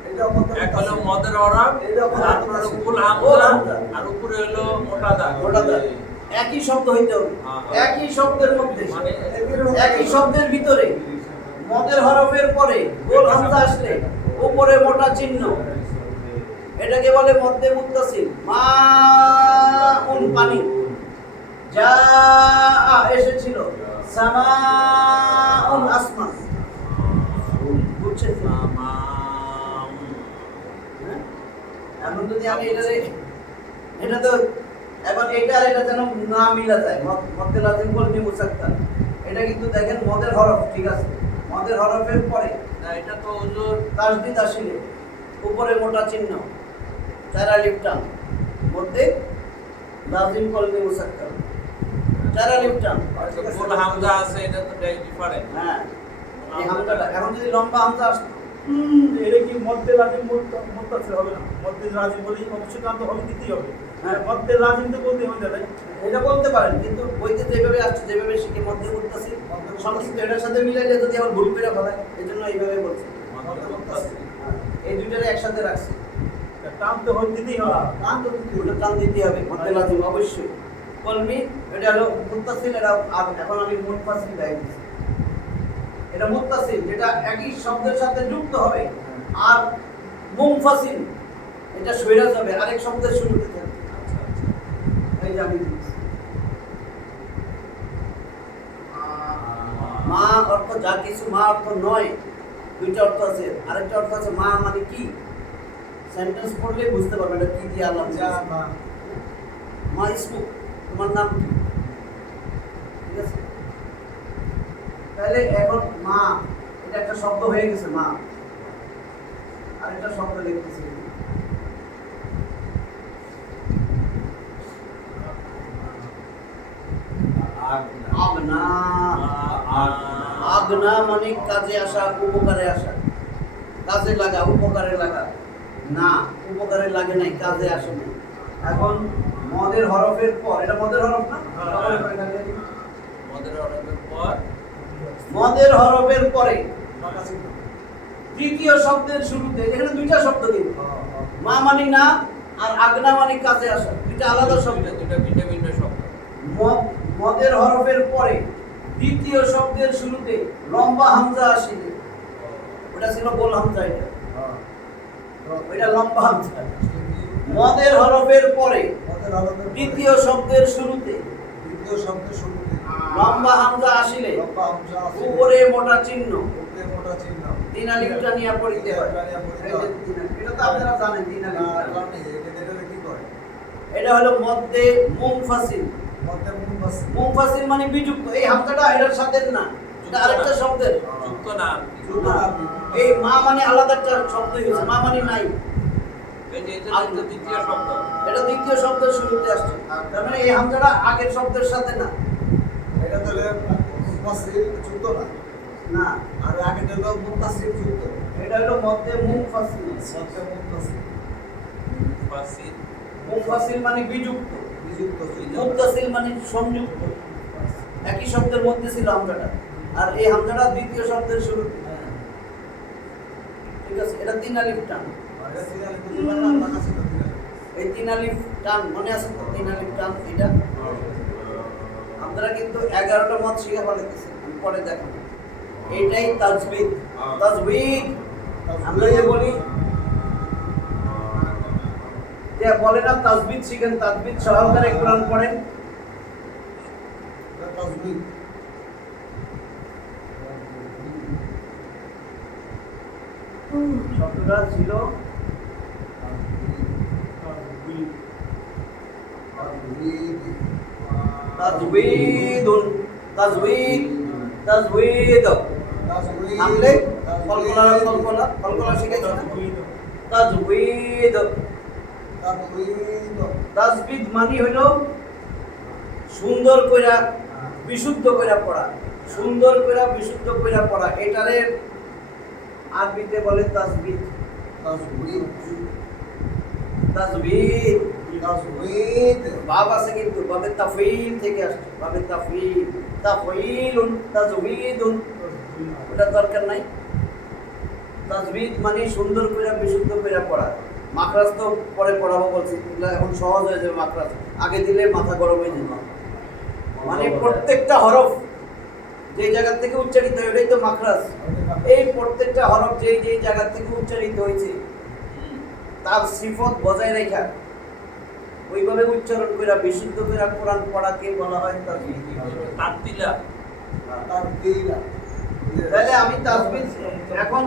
এটা মধ্যে এক হলো মুত্তাসিল। মদের হরফ, এটা মধ্যে তারপর হলো মুত্তাসিল। গোল গোল হামজা, হামজা। আর উপরে হলো মোটা দাগ। মোটা দাগ। একই শব্দ হইতে হবে, হ্যাঁ। একই শব্দের মধ্যে মানে একই শব্দের ভিতরে মদের হরফের পরে গোল হামজা আসলে উপরে মোটা চিহ্ন, এটাকে বলে মধ্যে মুত্তাসিল। মাউন পানি, যা এসেছিল, সামাউন আসমান। বুঝছেন তো? তামাম। হ্যাঁ? এখন যদি আমি এটা তো এখন এটা আর এটা যেন না মিলা যায়, মধ্যে লাজিম কলমি মুসাক্কার। এটা কিন্তু দেখেন মদের হরফ, ঠিক আছে, মদের হরফের পরে না, এটা তো হুজুর তাসদিদ আসিলে উপরে মোটা চিহ্ন 4 আলিফ টান, মধ্যে লাজিম কলমি মুসাক্কার 4 আলিফ টান। গোল হামজা আছে, এটা তো ডিফারেন্ট। হ্যাঁ, এই হামজাটা এখন যদি লম্বা হামজা আসতো এটা কি মধ্যে লাজিম মুত্তাসিল হবে না? মধ্যে লাজিম বলেই অবশ্যই কান্ত হবে, দিতেই হবে। হ্যাঁ। মধ্যে লাজিম তো বলতে হয়ে যাবে। এটা বলতে পারেন, কিন্তু বইতে যেভাবে আসছে, যেভাবে শিখে মধ্যে মুত্তাসিল সংক্ষিপ্ত এটার সাথে মিলাইলে যদি আবার ভুল করে ফেলায়, এই জন্য এইভাবে বলছি। মধ্যে মুত্তাসিল। হ্যাঁ, এই দুইটারে একসাথে রাখছি। টানতে হয়, দিতেই হবে। কান তো দিতে ওটা টান দিতে হবে, মধ্যে লাজিম অবশ্যই। কলমি এটা হলো মুত্তাসিল, এটা এখন আমি মুনফাসিল দেখাই দিচ্ছি। এটা মুত্তাসিল যেটা একই শব্দের সাথে যুক্ত হবে, আর মুনফাসিল এটা সইরা যাবে আরেক শব্দের শুরুতে থাকবে। আচ্ছা, আচ্ছা। এই যে আমি দিচ্ছি। মা অর্থ যা কিছু, মা অর্থ নয়, দুইটা অর্থ আছে। আরেকটা অর্থ আছে মা মানে কি, সেন্টেন্স পড়লে বুঝতে পারবেন এটা কি দিয়ে আল্লাহ যা দিয়েছে। মা মা ইসমু, তোমার নাম কি, ঠিক আছে? তাহলে এখন মা এটা একটা শব্দ হয়ে গেছে, মা। আরেকটা শব্দ লিখতেছি, আগনা। আগনা মানে কাজে আসা, উপকারে আসা, কাজে লাগা, উপকারে লাগা। না, উপকারে লাগে নাই, কাজে আসে নাই। এখন মদের হরফের পর, এটা মদের হরফ না? মদের হরফের পর মদের হরফের পরে তৃতীয় শব্দের শুরুতে, এখানে দুইটা শব্দ কিন্তু, মা মানে না আর আগনা মানে কাজে আসা, দুইটা আলাদা শব্দ। দুইটা ভিন্ন ভিন্ন শব্দ। মদের হরফের পরে দ্বিতীয় শব্দের শুরুতে লম্বা হামজা আসিলে, ওটা ছিল গোল হামজা, এটা ওইটা লম্বা হামজা। মদের হরফের পরে শব্দের আলাদা দ্বিতীয় শব্দের শুরুতে দ্বিতীয় শব্দের শুরুতে লম্বা হামজা আসিলে লম্বা হামজা আসিলে উপরে মোটা চিহ্ন উপরে মোটা চিহ্ন তিন আলিফ টানিয়া পড়িতে হয়। এই যে তিন আলিফ, এটা তো আপনারা জানেন তিন আলিফ টান। কি করে এটা হলো মধ্যে মুনফাসিল। মধ্যে মুনফাসিল মুনফাসিল মানে বিযুক্ত। এই হামজাটা এটার সাথে না, এটা আরেকটা শব্দের। যুক্ত না না, এই মা মানে আলাদা একটা শব্দ হয়েছে, মা মানে নাই। এই যে এটা তো দ্বিতীয় শব্দ। এটা দ্বিতীয় শব্দের শুরুতে আসছে, তার মানে এই হামজাটা আগের শব্দের সাথে না। এটা তাহলে মুনফাসিল যুক্ত না না, আর আগে হলো মুনফাসিল যুক্ত এটা হলো মধ্যে মুনফাসিল। মধ্যে মুনফাসিল ফাসিল মুনফাসিল মানে বিযুক্ত, বিযুক্ত মুত্তাসিল মানে সংযুক্ত। একই শব্দের মধ্যে ছিল হামজাটা, আর এই হামজাটা দ্বিতীয় শব্দের শুরুতে। ঠিক আছে, এটা তিন আলিফ টান। এটা সিরিয়াল করতে পারলাম না কাছে করতে এই তিন আলিফ টান মনে আছে তো? তিন আলিফ টান এটা আপনারা কিন্তু 11টা মত শিখে ফেলেছেন, আমি পরে দেখাবো। এইটাই তাজবিদ। তাজবিদ আমরা যে বলি, যে বলে না তাজবিদ শিখেন, তাজবিদ সহকারে কোরআন পড়েন। এটা তাজবিদ শব্দটা ছিল তাজবিদুন, তাজবিদ, তাজবিদ। নামলে কল্পনা কল্পনা কল্পনা শিখেছি না? তাজবিদ। তাজবিদ মানে হলো সুন্দর কইরা বিশুদ্ধ কইরা পড়া, সুন্দর কইরা বিশুদ্ধ কইরা পড়া। এটারে আরবিতে বলে তাজবিদ। তাজবিদ বাব আছে কিন্তু বাবে তাফঈল থেকে আসছে, বাবে তাফঈল, তাফঈলুন, তাজবিদুন, ওটা দরকার নাই। তাজবিদ মানে সুন্দর করে বিশুদ্ধ করে পড়া। মাখরাজ তো পরে পড়াবো বলছি, এগুলো এখন সহজ হয়ে যাবে। মাখরাজ আগে দিলে মাথা গরম হয়ে যাবে। মানে প্রত্যেকটা হরফ যে জায়গা থেকে উচ্চারিত হয় এটাই তো মাখরাজ। এই প্রত্যেকটা হরফ যেই যেই জায়গা থেকে উচ্চারিত হয়েছে তার সিফত বজায় রাখা, ওইভাবে উচ্চারণ করে বিশুদ্ধ করে কোরআন পড়াকে বলা হয় তাজবিদ। তাতিলা তাহলে আমি তাজবিদ এখন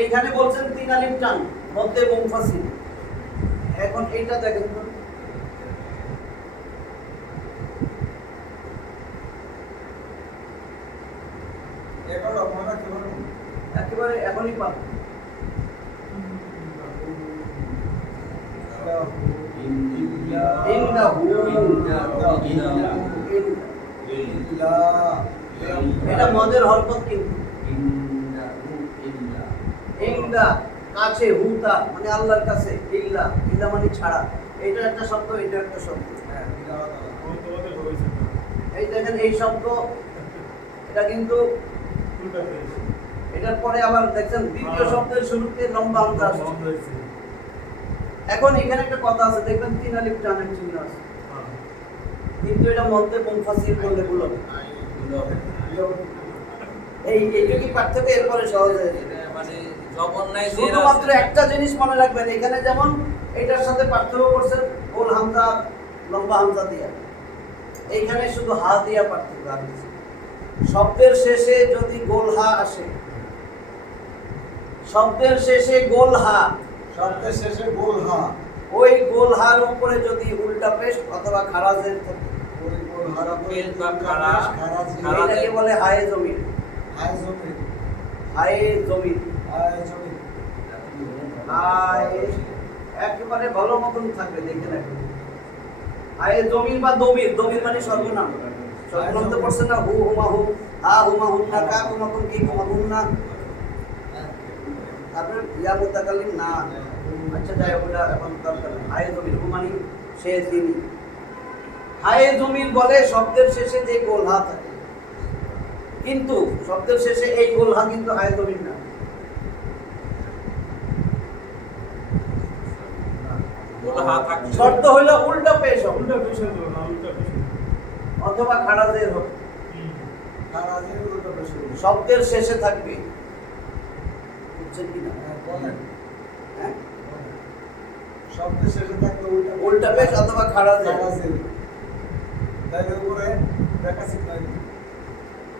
এইখানে বলছেন তিন আলিফ টান মধ্যে মুনফাসিল। এখন এইটা দেখেন তো, একেবারে এখনই পাব। এটা মদের হরকত কিন্তু ইংদা কাছে, হুতা মানে আল্লাহর কাছে, ইল্লা ইল্লা মানে ছাড়া। এটা একটা শব্দ, এটা একটা শব্দ। আমি তোমাদের বলেছি এই দেখেন এই শব্দ, এটা কিন্তু এটার পরে আবার দেখছেন দ্বিতীয় শব্দের শুরুতে লম্বা হামজা আসছে। এখন এখানে একটা কথা আছে, দেখবেন তিন আলিফ টানের চিহ্ন আছে, কিন্তু এটা মধ্যে মুনফাসিল করলে ভুল হবে। এইটুকু পার্থক্য, এরপরে সহজ হয়ে যাবে। মানে জবর নাই যে শুধুমাত্র একটা জিনিস মনে রাখবেন, এখানে যেমন এটার সাথে পার্থক্য করছেন গোল হামজা লম্বা হামজা দিয়া, এইখানে শুধু হা দিয়া পার্থক্য। আর কিছু শব্দের শেষে যদি গোল হা আসে, শব্দের শেষে গোল হা, শব্দের শেষে গোল হা, ওই গোল হার উপরে যদি উল্টা পেশ অথবা খারাজের থাকে, ওই গোল হারা পেশ বা খারাজ, এটাকে বলে হায়ে জমির। হায় জমিন হায়ে জমির, হায় জমিন হায়ে একেবারে ভালো মতন থাকবে, দেখে রাখবেন। হায়ে জমির বা দমির, দমির মানে সর্বনাম। সর্বনাম তো পড়ছে না, হু হুমা হু, হা হুমা হুন্না, কা হুমা হুন, কি হুমা হুন্না, তারপর ইয়া মুতাকাল্লিম না। আচ্ছা যাই হোক, ওটা এখন দরকার নেই। হায়ে জমির, হু মানে সে তিনি। হায়ে জমির বলে শব্দের শেষে যে গোল হা থাকে, কিন্তু শব্দের শেষে এই গোল হা কিন্তু হায়ে জমির না। শর্ত হইল উল্টা পেশ হবে, উল্টা বিষয় তো না, উল্টা বিষয় অথবা খারাজের হবে, খারাজের উল্টো পেশ শব্দের শেষে থাকবে। বুঝছেন কি না? বলেন হ্যাঁ? শব্দের শেষে থাকলে উল্টা পেশ অথবা খাড়া জের। খারাজের তাহলে উপরে ব্যাকাসিক নাই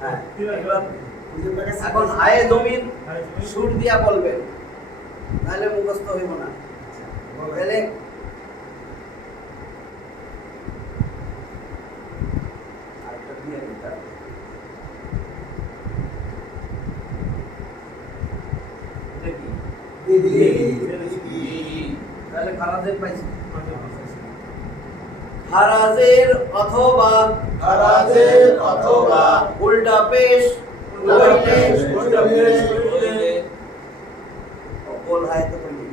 হ্যাঁ এবার ওই যে ব্যাকাসিক এখন হায়ে জমির হাই জমির সুর দিয়া বলবেন, নাহলে মুখস্থ হইব না। তাহলে আরেকটা দিয়ে দিতে হবে। এটা কি? তাহলে খারাজের পাইছি। খারাজের অথবা খারাজের অথবা উল্টা পেশ উল্টা হইলে পেশ বলিলে গোল হায় তো কইনি।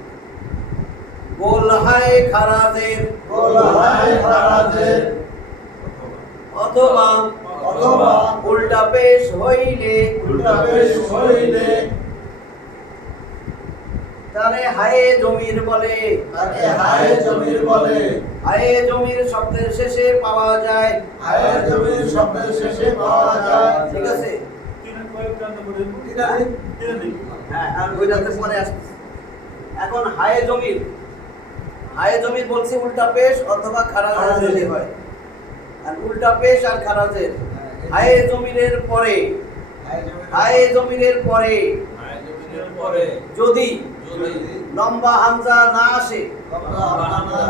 গোল হায় খারাজের গোলহায় খারাজের অথবা অথবা উল্টা পেশ হইলে উল্টা পেশ হইলে তারে হায়ে জমির বলে। তাকে হায় জমির বলে। হায়ে জমির শব্দের শেষে পাওয়া যায়। হায় জমির শব্দের শেষে পাওয়া যায়। ঠিক আছে? তিন কয়েক জানতে বলেন তিনারি তিন দিন হ্যাঁ, আর ওইটাতে পরে আসতেছে। এখন হায়ে জমির বলছি উল্টা পেশ অথবা খারাজ যদি হয়। আর উল্টা পেশ আর খারাজের হায়ে জমিরের পরে হায়ে জমিরের পরে হায় জমিনের পরে যদি যদি লম্বা হামজা না আসে বাংলা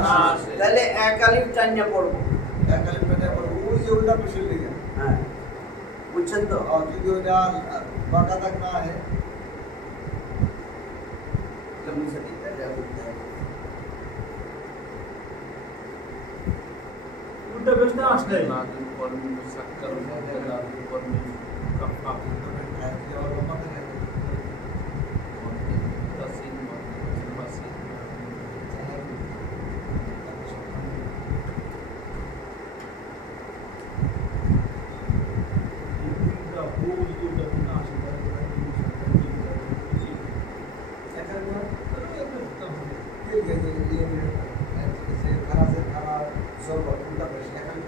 না আসে তাহলে এক আলিফ টাইনা পড়বো। ওই যে উল্টা পেশের লিগে হ্যাঁ, বুঝছেন তো? যদি ওটা বাঁকা দাগ না হয় এটা মুছে দিই, এটা উঠতে হবে। উল্টা পেশটা আসলে লাযিম কর্মী মুসাক্কার লাযিম কর্মী কাফা তাসিন মাসি খারাজের খারাপ সর্ব উল্টা পেশ এখানে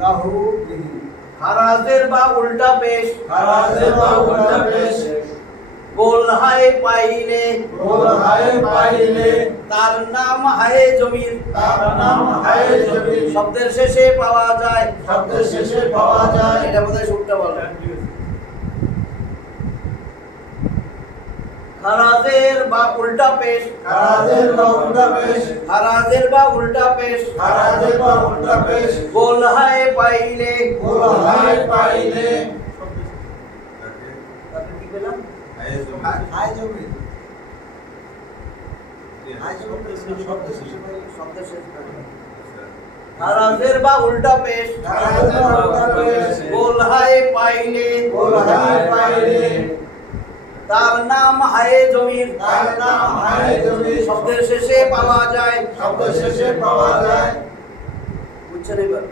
লাহু বিহি খারাজের বা উল্টা পেশ খারাজের বা উল্টা পেশ গোল হায় পাইলে গোলহায় পাইলে তার নাম হায়ে জমির তার নাম হায় জমির শব্দের শেষে পাওয়া যায়। শব্দের শেষে পাওয়া যায়। এটা বোধহয় সুরটা বলো। খারাজের বা উল্টা পেশ খারাজের বা উল্টা পেশ খারাজের বা উল্টা পেশ খারাজের বা উল্টা পেশ গোল হায় পাইলে গোলহায় পাইলে তারপরে কি পেলাম? হাই জমি হাই জমি শব্দ শেষে পাইলে শব্দের শেষে পাইলে খারাজের বা উল্টা পেশ খারাজের বা উল্টা পেশ গোল হায় পাইলে গোলহায় পাইলে তার নাম হায়ে জমির তার নাম হায় জমির শব্দের শেষে পাওয়া যায়। শব্দের শেষে পাওয়া যায়। বুঝছেন এবার?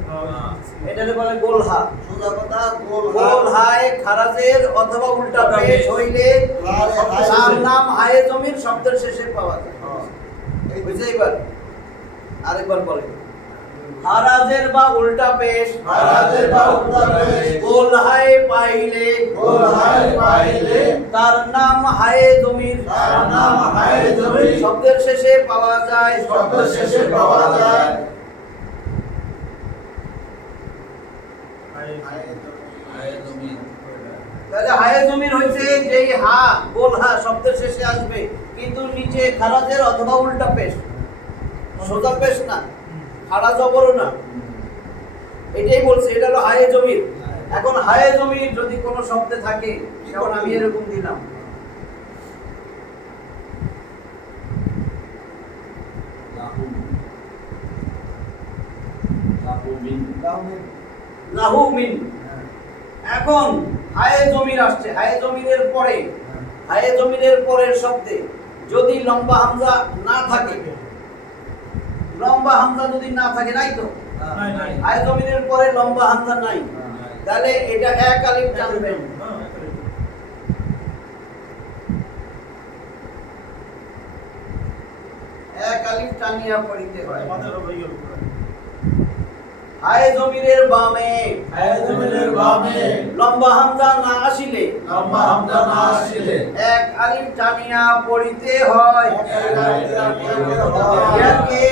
এটাকে বলে গোলহা। সোজা কথা গোল গোল হায় খারাজের অথবা উল্টা পেশ হইলে তার নাম হায়ে জমির শব্দের শেষে পাওয়া যায়। বুঝছে এবার? আরেকবার বলে খারাজের বা উল্টা পেশ খারাজের বা উল্টা পেশ গোল হায় পাইলে গোলহায় পাইলে তার নাম হায়ে জমির তার নাম হায় জমির শব্দের শেষে পাওয়া যায়। শব্দের শেষে পাওয়া যায়। হায় জমিন তাহলে হায়ে জমির হইছে যেই হা গোল হা শব্দের শেষে আসবে কিন্তু নিচে খারাজের অথবা উল্টা পেশ, সোজা পেশ না, খাড়া জবরও না। এটাই বলছে, এটা হলো হায়ে জমির। এখন হায়ে জমির যদি কোনো শব্দে থাকে, যেমন আমি এরকম দিলাম লাহু মিন, এখন হায়ে জমির আসছে, হায়ে জমিরের পরে হায়ে জমিরের পরের শব্দে যদি লম্বা হামজা না থাকে লম্বা হামজা যদি না থাকে, নাই তো, নাই, নাই। হায়ে জমিরের পরে লম্বা হামজা নাই, তাহলে এটা এক আলিফ টানবেন। হ্যাঁ, এটাই। এক আলিফ টানিয়া পড়িতে হয়। আমাদের হয়ে গেল পুরো। হায়ে জমিরের বামে হায়ে জমিরের বামে লম্বা হামজা না আসিলে লম্বা হামজা না আসিলে এক আলিফ টানিয়া পড়িতে হয়। ইয়াকে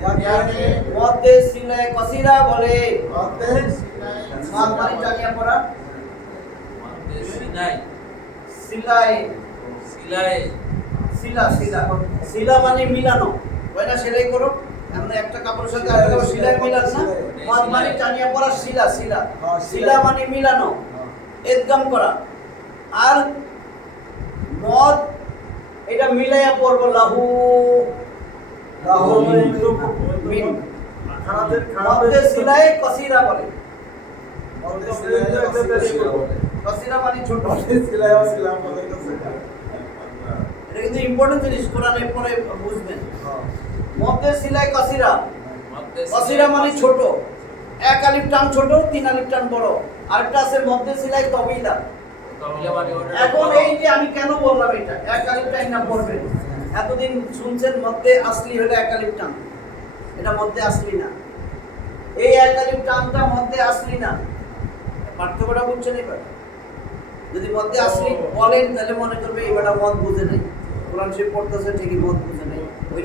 ইয়াকে মধ্যে সিলায়ে কসিরা বলে। মধ্যে মাদ মানে টানিয়া পড়া, মধ্যে সিনাই সিলায়ে সিলাই সিলা সিলা সিলা মানে মিলানো, হয় না, সেলাই করো, আমরা একটা কাপড়ের সাথে আরেকটা কাপড় সেলাই মিলান না, মাদ মানে টানিয়া পড়া, সিলা সিলা সিলা মানে মিলানো, ইদগাম করা। আর মদ এটা মিলাইয়া পড়বো, লাহু লাহু মিন। খারাপের মধ্যে সিলায়ে কসিরা বলে। মধ্যে সিলাই কসিরা মানে ছোট। সিলাই সিলাই আমাদের কাছে এটা কিন্তু ইম্পর্টেন্ট জিনিস, কোরআনে পরে বুঝবেন। মধ্যে সিলায়ে কসিরা, মধ্যে কসিরা মানে ছোট, এক আলিফ টান ছোট, তিন আলিফ টান বড়। আরেকটা আছে মধ্যে সিলাই তবিলা। তবিলা মানে ওটা এখন এই যে আমি কেন বললাম এটা এক আলিফ টান না পড়বেন, এতদিন শুনছেন মধ্যে আসলি হলো এক আলিফ টান, এটা মধ্যে আসলি না। এই এক আলিফ টানটা মধ্যে আসলি না, পার্থক্যটা বুঝছেন? এবার যদি মধ্যে আসলি বলেন তাহলে মনে করবে এবারটা মত বুঝে নাই, কোরআন শরীফ পড়তেছে ঠিকই, মত বুঝে নাই, ওই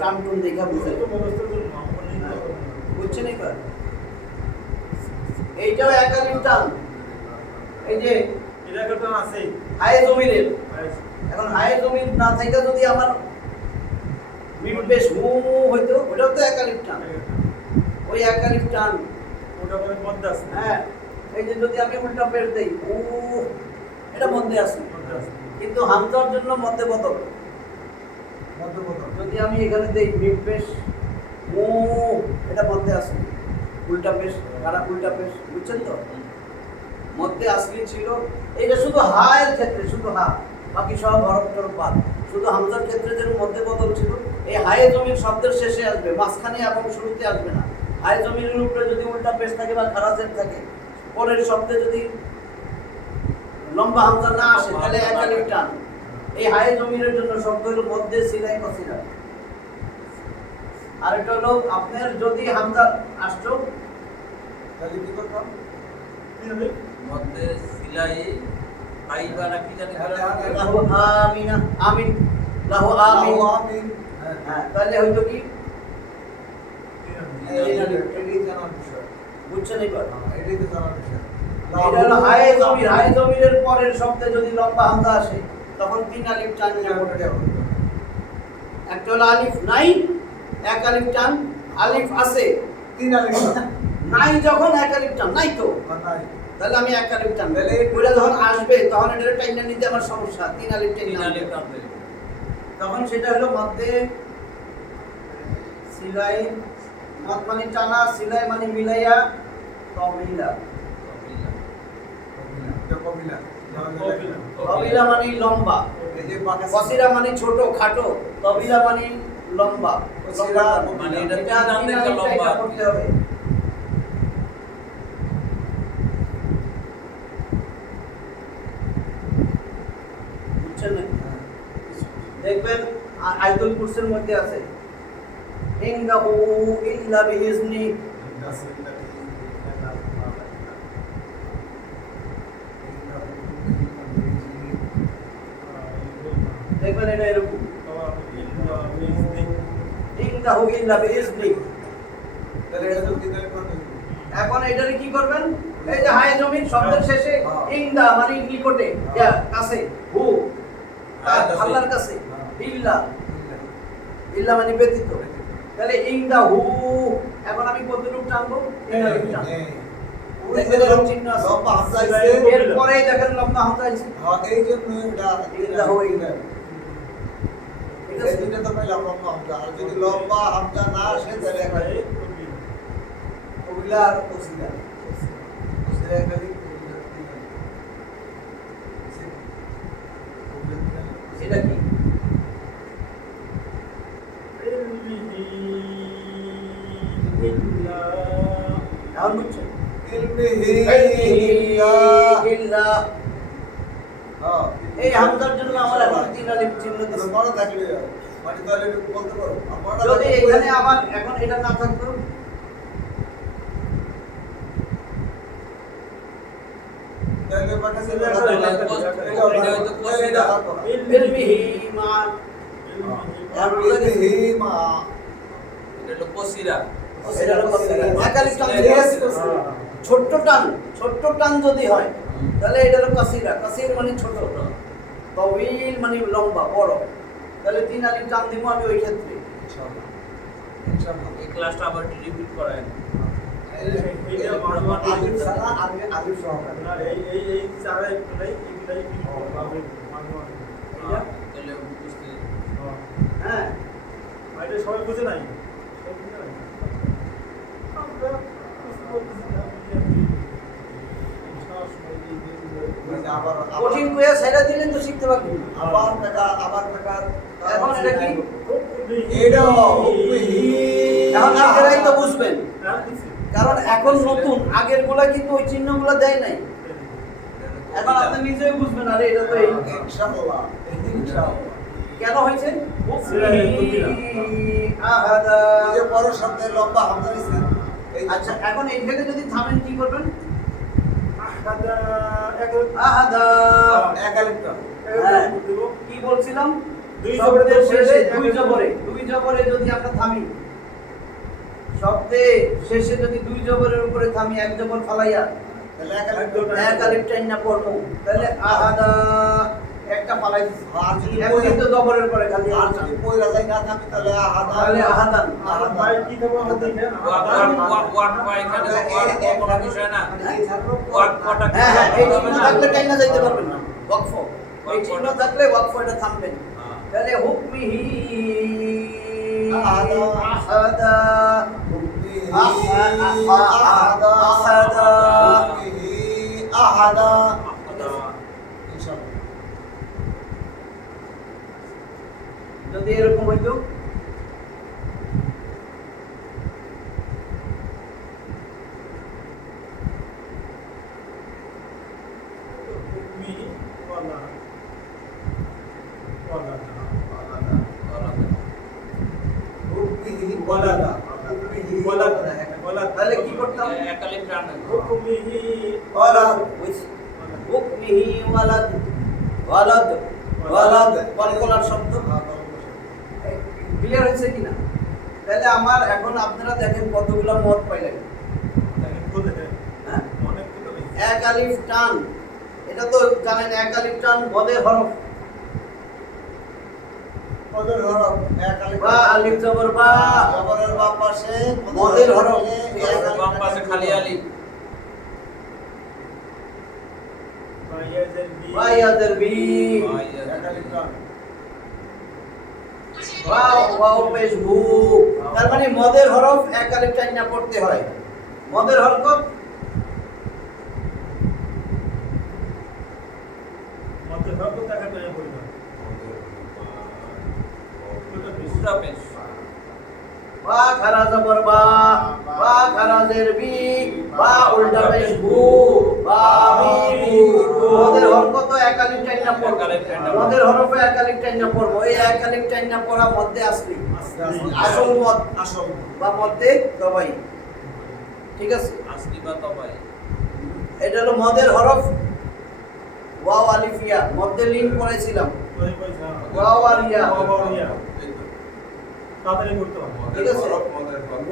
টান টুন দেখা বুঝে তো মুখস্থ করুন, আপনি বুঝছেন? এবার এইটাও এক আলিফ টান, এই যে এটা একটা আছে। হায়ে জমিরের। এখন হায়ে জমির না থেকে যদি আমার মিম পেশ হু হইতো, ওটাও তো এক আলিফ টান, ওই এক আলিফ টান। ওটা করে মধ্যে আছে। হ্যাঁ, এই যে যদি আমি উল্টা পেশ দেই উ, এটা মধ্যে আছে, মধ্যে আছে। কিন্তু হামজার জন্য মধ্যে বদল। যদি আমি এখানে দেই মিম পেশ উ, এটা মধ্যে আছে, উল্টা পেশ, খারাপ উল্টা পেশ, বুঝছেন তো? মধ্যে আসলি ছিল, এটা শুধু হায়ের ক্ষেত্রে, শুধু হা, বাকি সব হরফ টরফ বাদ। শুধু হামজার ক্ষেত্রে যেরকম মধ্যে বদল ছিল, এই হায়ে জমির শব্দের শেষে আসবে, মাঝখানে এবং শুরুতে আসবে না। হায়ে জমির উপরে যদি উল্টা পেশ থাকে বা খারাজের থাকে, পরের শব্দে যদি লম্বা হামজা না আসে তাহলে এক আলিফ টান। এই হায়ে জমিরের জন্য শব্দ হলো মধ্যে সিলাই কসিরা। আর এটা হলো আপনার যদি হামজা আসতো তাহলে কি করতাম? কি হবে? মধ্যে সিলাই আইবা না কি জানি বলে লাহু আমিনা, আমিন, লাহু আমিন। আমিন। হ্যাঁ, তাহলে হইতো কি? এটাই জানার বিষয়। বুঝছেন? এবার এটাই তো জানার বিষয়। এটা হলো হায়ে জমির, হায়ে জমিরের পরের শব্দে যদি লম্বা হামজা আসে তখন তিন আলিফ টান নিয়ে পড়তে হবে। একটা হলো আলিফ নাই, এক আলিফ টান, আলিফ আছে, তিন আলিফ নাই যখন এক আলিফ টান, নাই তো, নাই। তাহলে আমি এক আলিফ টান। তাহলে ওইটা যখন আসবে তখন এটা টাইনা নিতে আমার সমস্যা, তিন আলিফ টাইনা তিনালে নিতে। টানবে তখন সেটা হলো মধ্যে সিলাই, মত মানে টানা, সিলাই মানে মিলাইয়া, তবিলা। এটা কবিলা। কবিলা। তবিলা মানে লম্বা, এই যে পাকিস্তান কসিরা মানে ছোট খাটো, তবিলা মানে লম্বা। কসিরা মানে এটা এটা তিন তিন আলিফ আলিফ লম্বা টাইনা করতে হবে। বুঝছেন নাকি? দেখবেন আয়াতুল কুরসির মধ্যে আছে ইনদাহু ইল্লা বিইজনি। দেখবেন এটা এরকম ইনদাহু ইল্লা বিইজনি। তাহলে এটা তো তিন আলিফ করতে হবে। এখন এটারে কি করবেন? এই যে হায়ে জমির শব্দের শেষে হ্যাঁ। ইনদা মানে নিকটে, ইয়া কাছে, হু আল্লাহর কাছে, ইল্লা ইল্লা মানে ব্যতীত, তাহলে ইনদা হু। এখন আমি কতটুকু টানবো? তিন আলিফ টান। দেখবেন এরকম চিহ্ন আছে। লম্বা হামজা আছে। এরপরেই দেখেন লম্বা হামজা আছে। হ্যাঁ, এই জন্য এটা ইনদাহু ইল্লা। ঠিক এই আছে? দুইটা তো পাইলাম লম্বা হামজা। আর যদি লম্বা হামজা না আসে তাহলে একটা কবিলা আর কসিলা। কসিলা খালি কবিলা তিন আলিফ। কবিলা তিন আলিফ। এটা কি? ইল্লিহি এখন বুঝছেন? ইলমিহি ইল্লা। এই হামজার জন্য আমার এখন 3 আলিফ চিহ্ন দিছি। মনে থাকলে মানে তাহলে বলতে পারো আমরা যদি এখানে আমার এখন এটা না থাকতো, তাহলে মানে ইলমিহি মা, ইলমিহি মা এটা হলো কসিরা। এটা হলো কসিরা। এক আলিফ টান দিয়ে ছোট্ট টান যদি হয় তাহলে এটা হলো কসিরা। কসির মানে ছোট, তবিল মানে লম্বা বড়। তাহলে 3 আলিফ টান দিব আমি ওই ক্ষেত্রে। ইনশাআল্লাহ এই ক্লাসটা আবার রিপিট করায়। আলিফ সারা আলিফ সহকারে না এই চারা এগুলাই পাবে মাঝে মাঝে। এইটা তাহলে বুঝতে হ্যাঁ এটা সবাই বুঝে নাই, সবাই বুঝে নাই। আমরা বলতেছি না আবার কঠিন কইয়া ছেড়ে দিলেন তো শিখতে পারবেন। আবার বেকার এখন এটা কি? এটা হুকমিহি এখন আপনারাই তো বুঝবেন, কারণ এখন নতুন, আগের গুলা কিন্তু ওই চিহ্নগুলো দেয় নাই। এখন আপনি নিজেই বুঝবেন, আরে এটা তো এই ইনশাআল্লাহ কেন হয়েছে। আহাদা যে বড় শব্দের লম্বা হামজা দিছে আচ্ছা, এখন এইখানে যদি থামেন কি করবেন? আহাদা আহাদা। এক আলিফটা হ্যাঁ, কি বলছিলাম? দুই শব্দের জবরের শেষে পরে দুই জবরে যদি আমরা থামি, শব্দের শেষে যদি 2 জবরের উপরে থামি, 1 জবর ফালাইয়া তাহলে এক আলিফ এক আলিফ টাইম না পড়বো, তাহলে আহাদা একটা ফালাই দিছি। আর যদি এখন কিন্তু জবরের পরে খালি আর যদি পয়লা যায় না থাকি তাহলে আহাদা তাহলে আহাদান। ভাই কি দেবো আমাদের এখানে? ওয়াট পাই এখানে কোনো বিষয় না। ওয়াট কটা হ্যাঁ হ্যাঁ, এই চিহ্ন থাকলে টাইম না যাইতে পারবেন না। ওয়াকফ, এই চিহ্ন থাকলে ওয়াকফ এটা থামবেন। তাহলে হুকমিহি আহাদা আহাদা আহাদা ইনশাআল্লাহ যদি এরকম হইতো মি ওয়ালা ওয়ালা হুকমিহি ওয়ালাদা হুকমিহি ওয়ালাদা ওয়ালাদা। তাহলে কি করতাম? একালিফ টান হুকুমিহি ওয়ালাদ হুকমিহি ওয়ালাদ ওয়ালাদ ওয়ালাদ কলকলার শব্দ। ক্লিয়ার হয়েছে কিনা? তাহলে আমার এখন আপনারা দেখেন কতগুলো মত পাইলেন। হ্যাঁ, অনেক কিছু এক আলিফ টান, এটা তো জানেন এক আলিফ টান বদের হরফ। পদের হরফ এক আলিফ বা আলিফ জবর বা, জবরের বাম পাশে মদের হরফ বাম পাশে খালি আলিফ। বা ইয়াদের বি, এক আলিফ টান ওয়াও ওয়াও পেশ ভু। তার মানে মদের হরফ এক আলিফ টান না পড়তে হয়। মদের হরফ মধ্যে ভাগ টাকা টাকা বলবো দুটা পেশ। বা খারা জবর বা, বা খারা জের বি, বা উল্টা পেশ ভু, বা বি বি। মদের হরফ তো এক আলিফ টান না পড়বো। মদের হরফে এক আলিফ টান না পড়বো। এই এক আলিফ টান না পড়া মধ্যে আসলি আসল মদ আসল বা মধ্যে দবাই। ঠিক আছে, আসলি বা তবাই। এটা হলো মদের হরফ। ওয়াও আলিফিয়া মধ্যে লিন করেছিলাম। ওই পয়সা ওয়াও আর ইয়া, বাবা তাড়াতাড়ি করতে হবে। ঠিক আছে।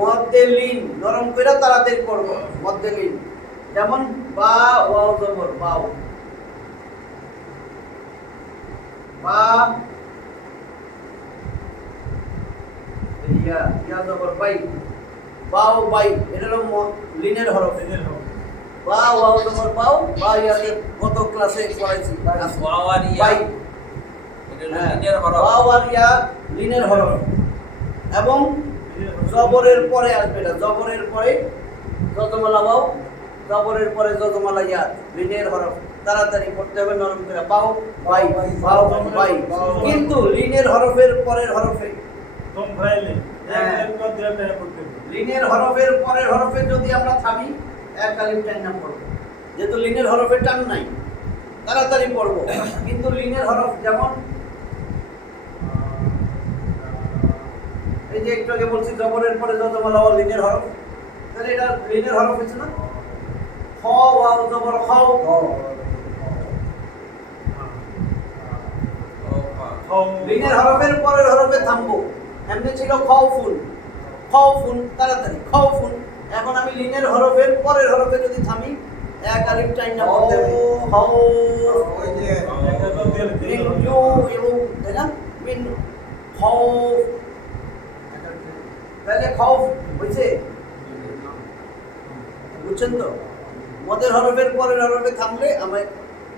মধ্যে লিন নরম করে তাড়াতাড়ি করব। মধ্যে লিন যেমন বা ওয়াও জবর বাও, বা ইয়া ইয়া জবর বাই, বাও বাই। এটা হলো লিনের হরফ। দিনের হোক বা ওয়াও জবর বাও, বা ইয়াতে কত ক্লাসে পড়াইছি ওয়াও আর ইয়া বাই। এটা হলো লিনিয়ার হরফ। ওয়াও আর ইয়া লিনের হরফ এবং জবরের পরে আসবে। এটা জবরের পরে যজমালা ওয়াও, জবরের পরে যজমালা ইয়া, লিনের হরফ। তাড়াতাড়ি পড়তে হবে নরম করে। বাও বাই, বাও বাই। কিন্তু লিনের হরফের পরের হরফে তোম ভাইলে হ্যাঁ। একবার দিলে টাকা করতে হবে। লিনের হরফের পরের হরফে যদি আমরা থামি এক আলিফ টান না পড়বো, যেহেতু লিনের হরফে টান নাই তাড়াতাড়ি পড়বো। কিন্তু লিনের হরফ যেমন এই যে একটু আগে বলছি জবরের পরে যত বলা হয় লিনের হরফ, তাহলে এটা লিনের হরফ হচ্ছে না? খ ওয়াও জবর খাও, লিনের হরফের পরের হরফে থামবো। এমনি ছিল খাউফুন, খাউফুন তাড়াতাড়ি খাউফুন। এখন আমি লিনের হরফের পরের হরফে যদি থামি এক আলিফ টাইম না পড়তে হবে। খাউ ওই যে মিন ইউ এবং তাই না মিন খাউফ, তাহলে খাউফ হয়েছে, বুঝছেন তো? মদের হরফের পরের হরফে থামলে আমি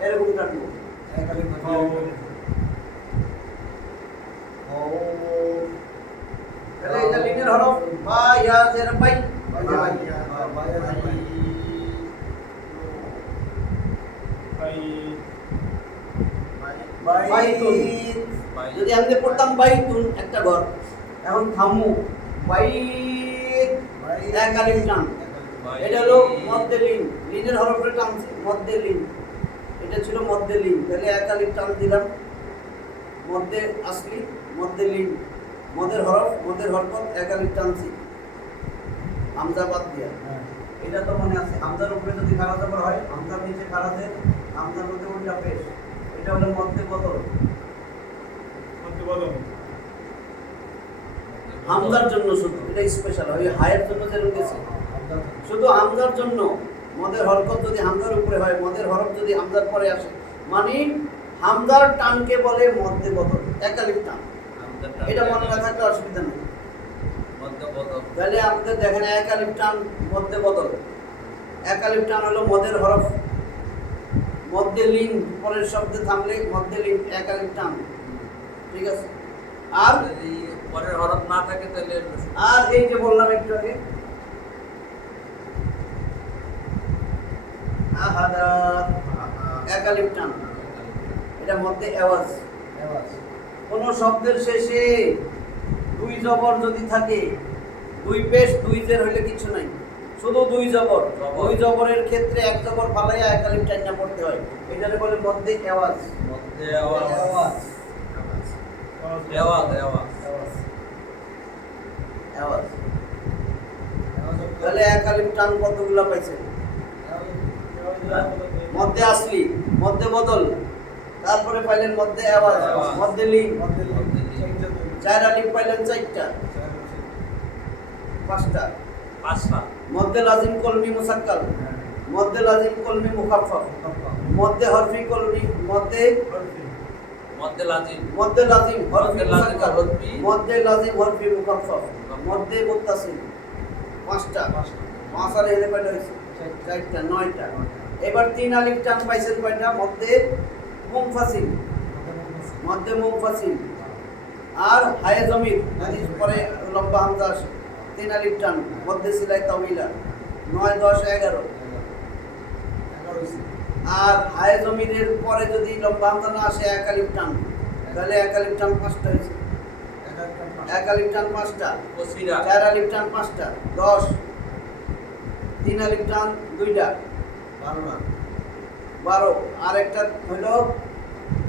এরকম টানবো। তাহলে এটা লিনের হরফ বা ইয়া জের বাই, বাইতুন। যদি আমি পড়তাম বাইতুন একটা ঘর, এখন থামু বাইত এক আলিফ টান, এটা হলো মধ্যে লিন, লিনের হরফে টানছি মধ্যে লিন, এটা ছিল মধ্যে লিন, তাহলে এক আলিফ টান দিলাম মধ্যে আসলি মধ্যে লিন, মদের হরফ মদের হরকত এক আলিফ টানছি হামজা বাদ দিয়া। এটা তো মনে আছে, হামজার উপরে যদি খাড়া জবর হয় হামজার নিচে খাড়া দেয়, হামজার মধ্যে উল্টা পেশ, এটা হলো মধ্যে বদল। হামজার জন্য শুধু এটা স্পেশাল, ওই হায়ের জন্য যে রয়েছে শুধু হামজার জন্য মদের হরকত যদি হামজার উপরে হয়, মদের হরফ যদি হামজার পরে আসে, মানে হামজার টানকে বলে মধ্যে বদল, এক আলিফ টান। এটা মনে না থাকলে অসুবিধা নেই। তাহলে আমাদের দেখেন এক আলিফ টান মধ্যে বদল, এক আলিফ টান হলো মদের হরফ মধ্যে লিন, পরের শব্দে থামলে মধ্যে লিন এক আলিফ টান, ঠিক আছে? আর যদি পরের হরফ না থাকে তাহলে আর এই যে বললাম একটু আগে আহাদা এক আলিফ টান, এটা মধ্যে আওয়াজ। কোন শব্দের শেষে দুই জবর যদি থাকে, দুই পেশ দুই জের হইলে কিছু নাই, শুধু দুই জবর, দুই জবরের ক্ষেত্রে এক জবর ফালাইয়া এক আলিফ টান না পড়তে হয়, এটারে বলে মধ্যে আওয়াজ। মধ্যে আওয়াজ আওয়াজ আওয়াজ আওয়াজ আওয়াজ। তাহলে এক আলিফ টান কতগুলা পাইছেন? মধ্যে আসলি মধ্যে বদল, তারপরে পাইলেন মধ্যে আওয়াজ, মধ্যে লিন, চার আলিফ পাইলেন চারটা, পাঁচটা মধ্যে লাজিম কলমি মুসাক্কাল, মধ্যে লাজিম কলমি মুখাফফাফ, মধ্যে হরফি কলমি, মধ্যে লাজিম মধ্যে লাজিম হরফি মধ্যে লাজিম মুসাক্কাল, হরফি, মধ্যে লাজিম হরফি মুখাফফাফ, মধ্যে মুত্তাসিল, পাঁচটা। পাঁচ আর এলে কয়টা হয়েছে? চারটা, নয়টা। এবার তিন আলিফ টান পাইছেন কয়টা? মধ্যে মুনফাসিল, মধ্যে মুনফাসিল আর হায়ে জমির যদি পরে লম্বা হামজা আসে, তিন আলিফ টান মধ্যে সিলাই তাওয়িলা, 9 10 11। আর হায়ে জমিরের পরে যদি লম্বা হামজা না আসে এক আলিফ টান, তাহলে এক আলিফ টান পাঁচটা হয়েছে, এক আলিফ টান পাঁচটা, ওসিরা চার আলিফ টান পাঁচটা 10, তিন আলিফ টান দুইটা 12। আর একটা হইল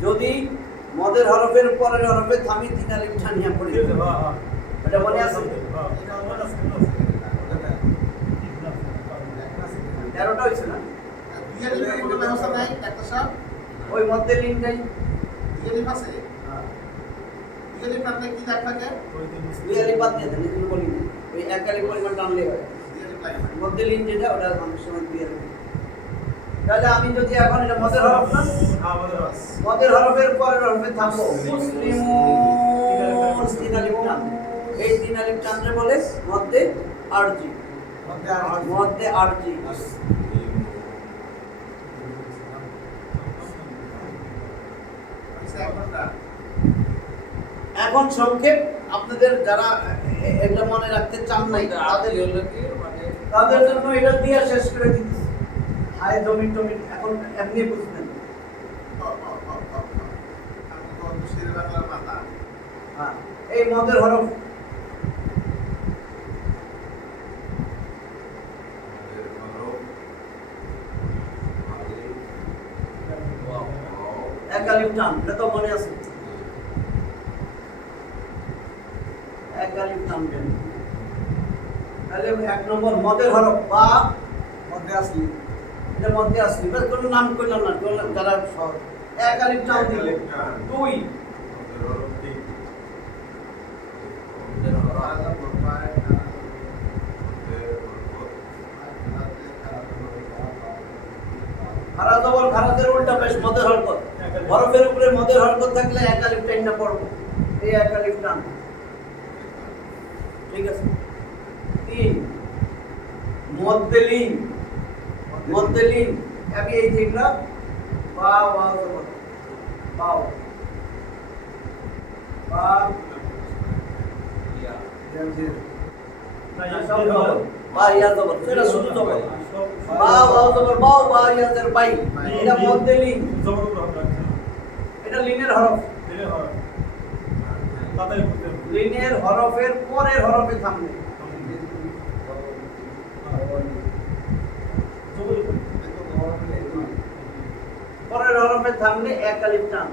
যদি মদের হরফের পরের হরফে থামি তিন আলিফ টান নিয়ে পড়ি, এটা মনে আছে? 13টা হয়েছে না? দুই আলিফের কোনো ব্যবস্থা নাই ডাক্তার সাহেব? ওই মধ্যে লিঙ্ক নাই, দুই আলিফ আছে? দুই আলিফ টানলে কি দাগ থাকে? দুই আলিফ বাদ দিয়ে দেন, এগুলো বলি না, ওই এক আলিফ পরিমাণ টানলে হয়। দুই আলিফ লাগে না। মধ্যে লিঙ্ক যেটা ওটা অনেক সময় দুই আলিফ। তাহলে আমি যদি এখন এটা মদের হরফ না, মদের হরফের পরের হরফে থামবো, মুসলিমুন তিন আলিফ টান, এই তিন আলিফ টানলে বলে মধ্যে আরজি, মধ্যে আরজি। হয়েছে 1 ঘন্টা। এখন সংক্ষেপ আপনাদের যারা এটা মনে রাখতে চান নাই তাদের হলো কি মানে তাদের জন্য এটা দিয়ে শেষ করে দিতেছি। হায় জমি টমি এখন এমনি বুঝবেন। আমি তো শের বাংলার মাথা। হ্যাঁ, এই মদের হরফ আলিফ টান, এটা তো মনে আছে। এক আলিফ টানবেন, তাহলে এক নম্বর মদের হরফ বা মধ্যে আসলি এটা মধ্যে আসলি, বাস কোনো নাম করলাম না, করলাম যারা সহজ। এক আলিফ টান দিল, দুই খারা জবর খারাজের উল্টা পেশ মদের হরকত, হরফের উপরে মদের হরকত থাকলে এক আলিফ টান না পড়বো, এই এক আলিফ টান, ঠিক আছে। তিন মদ্দেলিন, মদ্দেলিন আমি এই যেগুলা বা ওয়া জবর বাও বা না সব জবর, বা ইয়া জবর, সেটা শুধু জবর, বা ওয়া জবর বাও, বা ইয়া জবর বাই, এটা মদ্দেলিন, জবর উপর হবে না এটা লিনের হরফ, দিলে হয় তাড়াতাড়ি করতে হবে লিনের হরফের পরের হরফে থামবে, জবর উপর পরের হরফে থামলে এক আলিফ টান।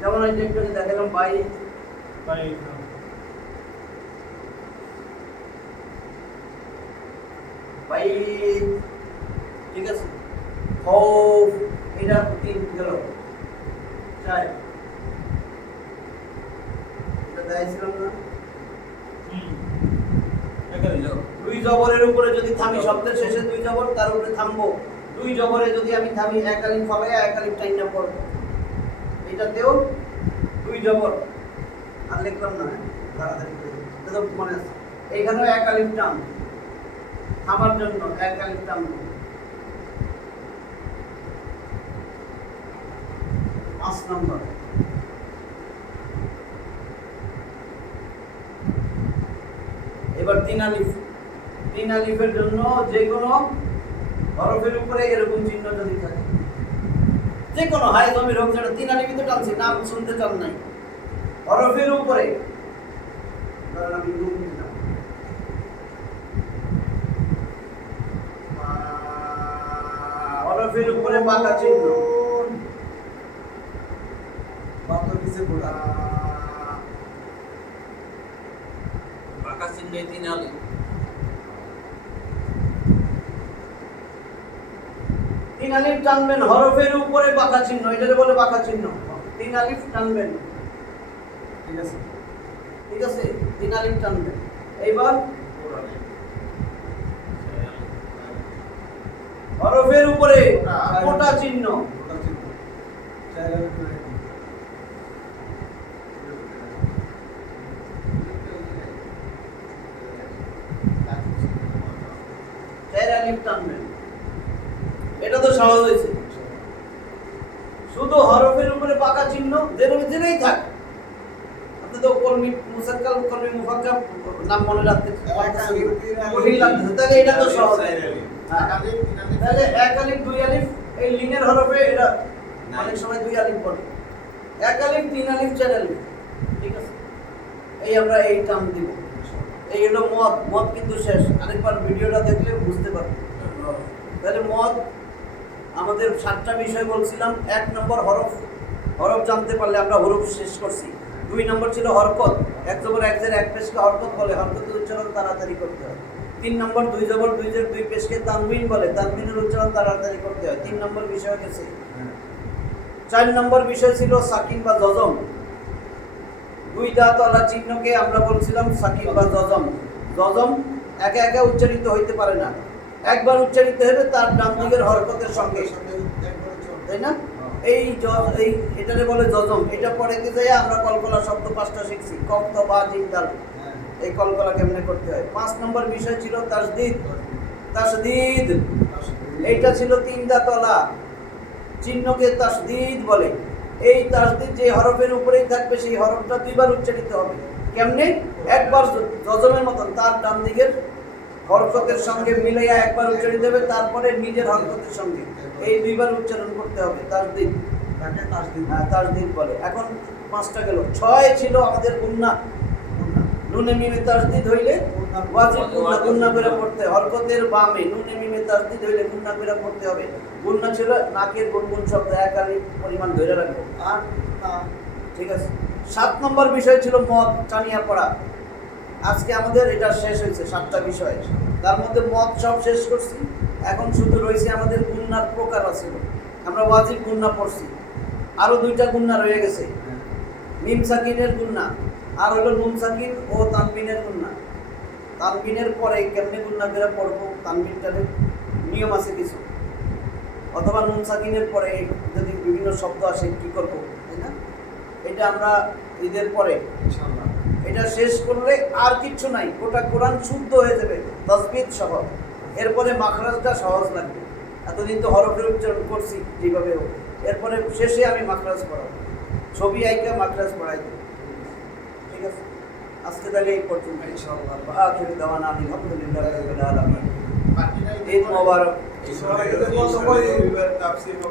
যেমন ওই যে একটু আগে দেখালাম বাই, তাই বাই, ঠিক আছে। খৌফ, এটা তিন গেল, চার, এটা দেখাইছিলাম না। একালি দুই জবরের উপরে যদি থামি, শব্দের শেষে দুই জবর, তার উপরে থামবো, দুই জবরে যদি আমি থামি এক আলিফ ফলাইয়া এক আলিফ টাইনা পড়বো, এটাতেও দুই জবর, আর লিখলাম না, তাড়াতাড়ি করে দিই। এটা তো মনে আছে, এইখানেও এক আলিফ টান, থামার জন্য এক আলিফ টান। 5 নম্বর এবার তিন আলিফ, তিন আলিফের জন্য যে কোনো হরফের উপরে এরকম চিহ্ন যদি থাকে, যে কোনো হাই জমির হোক, যেটা তিন আলিফই তো টানছি, নাম শুনতে চান নাই, হরফের উপরে ধরেন আমি নুন দিলাম, হরফের উপরে বাঁকা চিহ্ন, বাতো নিচে পড়া বাঁকা চিহ্ন তিন আলি তিন আলিফ টানবেন, হরফের উপরে বাঁকা চিহ্ন, এটাকে বলে বাঁকা চিহ্ন, তিন আলিফ টানবেন, ঠিক আছে ঠিক আছে, তিন আলিফ টানবেন। এইবার হরফের উপরে মোটা চিহ্ন, ওটা ছিল চাইলে করে দিই চার আলিফ টানবেন, এটা তো সহজ হয়েছে। শুধু হরফের উপরে পাকা চিহ্ন যেনেই থাক, আপনি তো কলমি মুসাক্কাল কলমি মুফাক্কাল নাম মনে রাখতে কঠিন লাগতেছে, তাহলে এটা তো সহজ। হ্যাঁ, তাহলে এক আলিফ দুই আলিফ, এই লিনের হরফে এটা অনেক সময় দুই আলিফ পড়ে, এক আলিফ তিন আলিফ চার আলিফ, ঠিক আছে। এই আমরা এই টার্ম দিব, এই হলো মদ, মদ কিন্তু শেষ, আরেকবার ভিডিওটা দেখলে বুঝতে পারবেন। তাহলে মদ আমাদের 7টা বিষয় বলছিলাম। 1 নম্বর হরফ, হরফ জানতে পারলে আমরা হরফ শেষ করছি। 2 নম্বর ছিল হরকত, এক জবর এক জের এক পেশকে হরকত বলে, হরকতের উচ্চারণ তাড়াতাড়ি করতে হয়। 3 নম্বর দুই জবর দুই জের দুই পেশকে তানবিন বলে, তানবিনের উচ্চারণ তাড়াতাড়ি করতে হয়। 3 নম্বর বিষয় গেছে। 4 নম্বর বিষয় ছিল সাকিন বা জজম। 2 দাঁতওয়ালা চিহ্নকে আমরা বলছিলাম সাকিন বা জজম। জজম একা একা উচ্চারিত হইতে পারে না, একবার উচ্চারিত হবে তার ডান দিকের হরকতের সঙ্গে, তাই না? এই এটারে বলে জজম। এটা পড়ে কি যায় আমরা কলকলা শব্দ 5টা শিখছি, কফ তো বা জিম দাল, এই কলকলা কেমনে করতে হয়। 5 নম্বর বিষয় ছিল তাসদিদ। তাসদিদ এইটা ছিল 3 দাঁতওয়ালা চিহ্নকে তাসদিদ বলে। এই তাসদিদ যে হরফের উপরেই থাকবে সেই হরফটা 2বার উচ্চারিত হবে। কেমনে? একবার জজমের মতন তার ডান দিকের হরকতের সঙ্গে মিলাইয়া একবার উচ্চারিত হবে, তারপরে নিজের হরকতের সঙ্গে এই 2বার উচ্চারণ করতে হবে। তাসদিদ, তাকে তাসদিদ, হ্যাঁ তাসদিদ বলে। এখন 5টা গেল। 6 ছিল আমাদের গুন্না। নুনে মিমে তাসদিদ হইলে ওয়াজিব গুন্না গুন্না করে পড়তে, হরকতের বামে নুনে মিমে তাসদিদ হইলে গুন্না করে পড়তে হবে। গুন্না ছিল নাকের গুনগুন শব্দ একালি পরিমাণ ধরে রাখবো। আর ঠিক আছে। 7 নম্বর বিষয় ছিল মদ টানিয়া পড়া। আজকে আমাদের এটা শেষ হয়েছে 7টা বিষয়, তার মধ্যে মদ সব শেষ করছি। এখন শুধু রয়েছে আমাদের গুন্নার প্রকার আছে। আমরা ওয়াজিব গুন্না পড়ছি, আরো 2টা গুন্না রয়ে গেছে। মিম সাকিনের গুন্না আর হলো নুন সাকিন ও তানবিনের গুন্না। তানবিনের পরে কেমনে গুন্না করে পড়বো, তানবিনটার নিয়ম আছে কিছু, অথবা নুন সাকিনের পরে যদি বিভিন্ন শব্দ আসে কি করবো, তাই না? এটা আমরা ঈদের পরে ইনশাআল্লাহ এটা শেষ করলে আর কিচ্ছু নাই, গোটা কোরআন শুদ্ধ হয়ে যাবে তাসবিহ সহ। এরপরে মাখরাজটা সহজ লাগবে। এতদিন তো হরফের উচ্চারণ করছি যেভাবে হোক, এরপরে শেষে আমি মাখরাজ পড়াবো, ছবি আইকা মাখরাজ পড়াই দেবো। ঠিক আছে, আজকে তাহলে এই পর্যন্ত ইনশাআল্লাহ। আখিরু দাওয়ানা আলহামদুলিল্লাহি রাব্বিল আলামিন। বাকিটা ঈদ মোবারক। সবাই বন্ধ করে তাফসীর হবে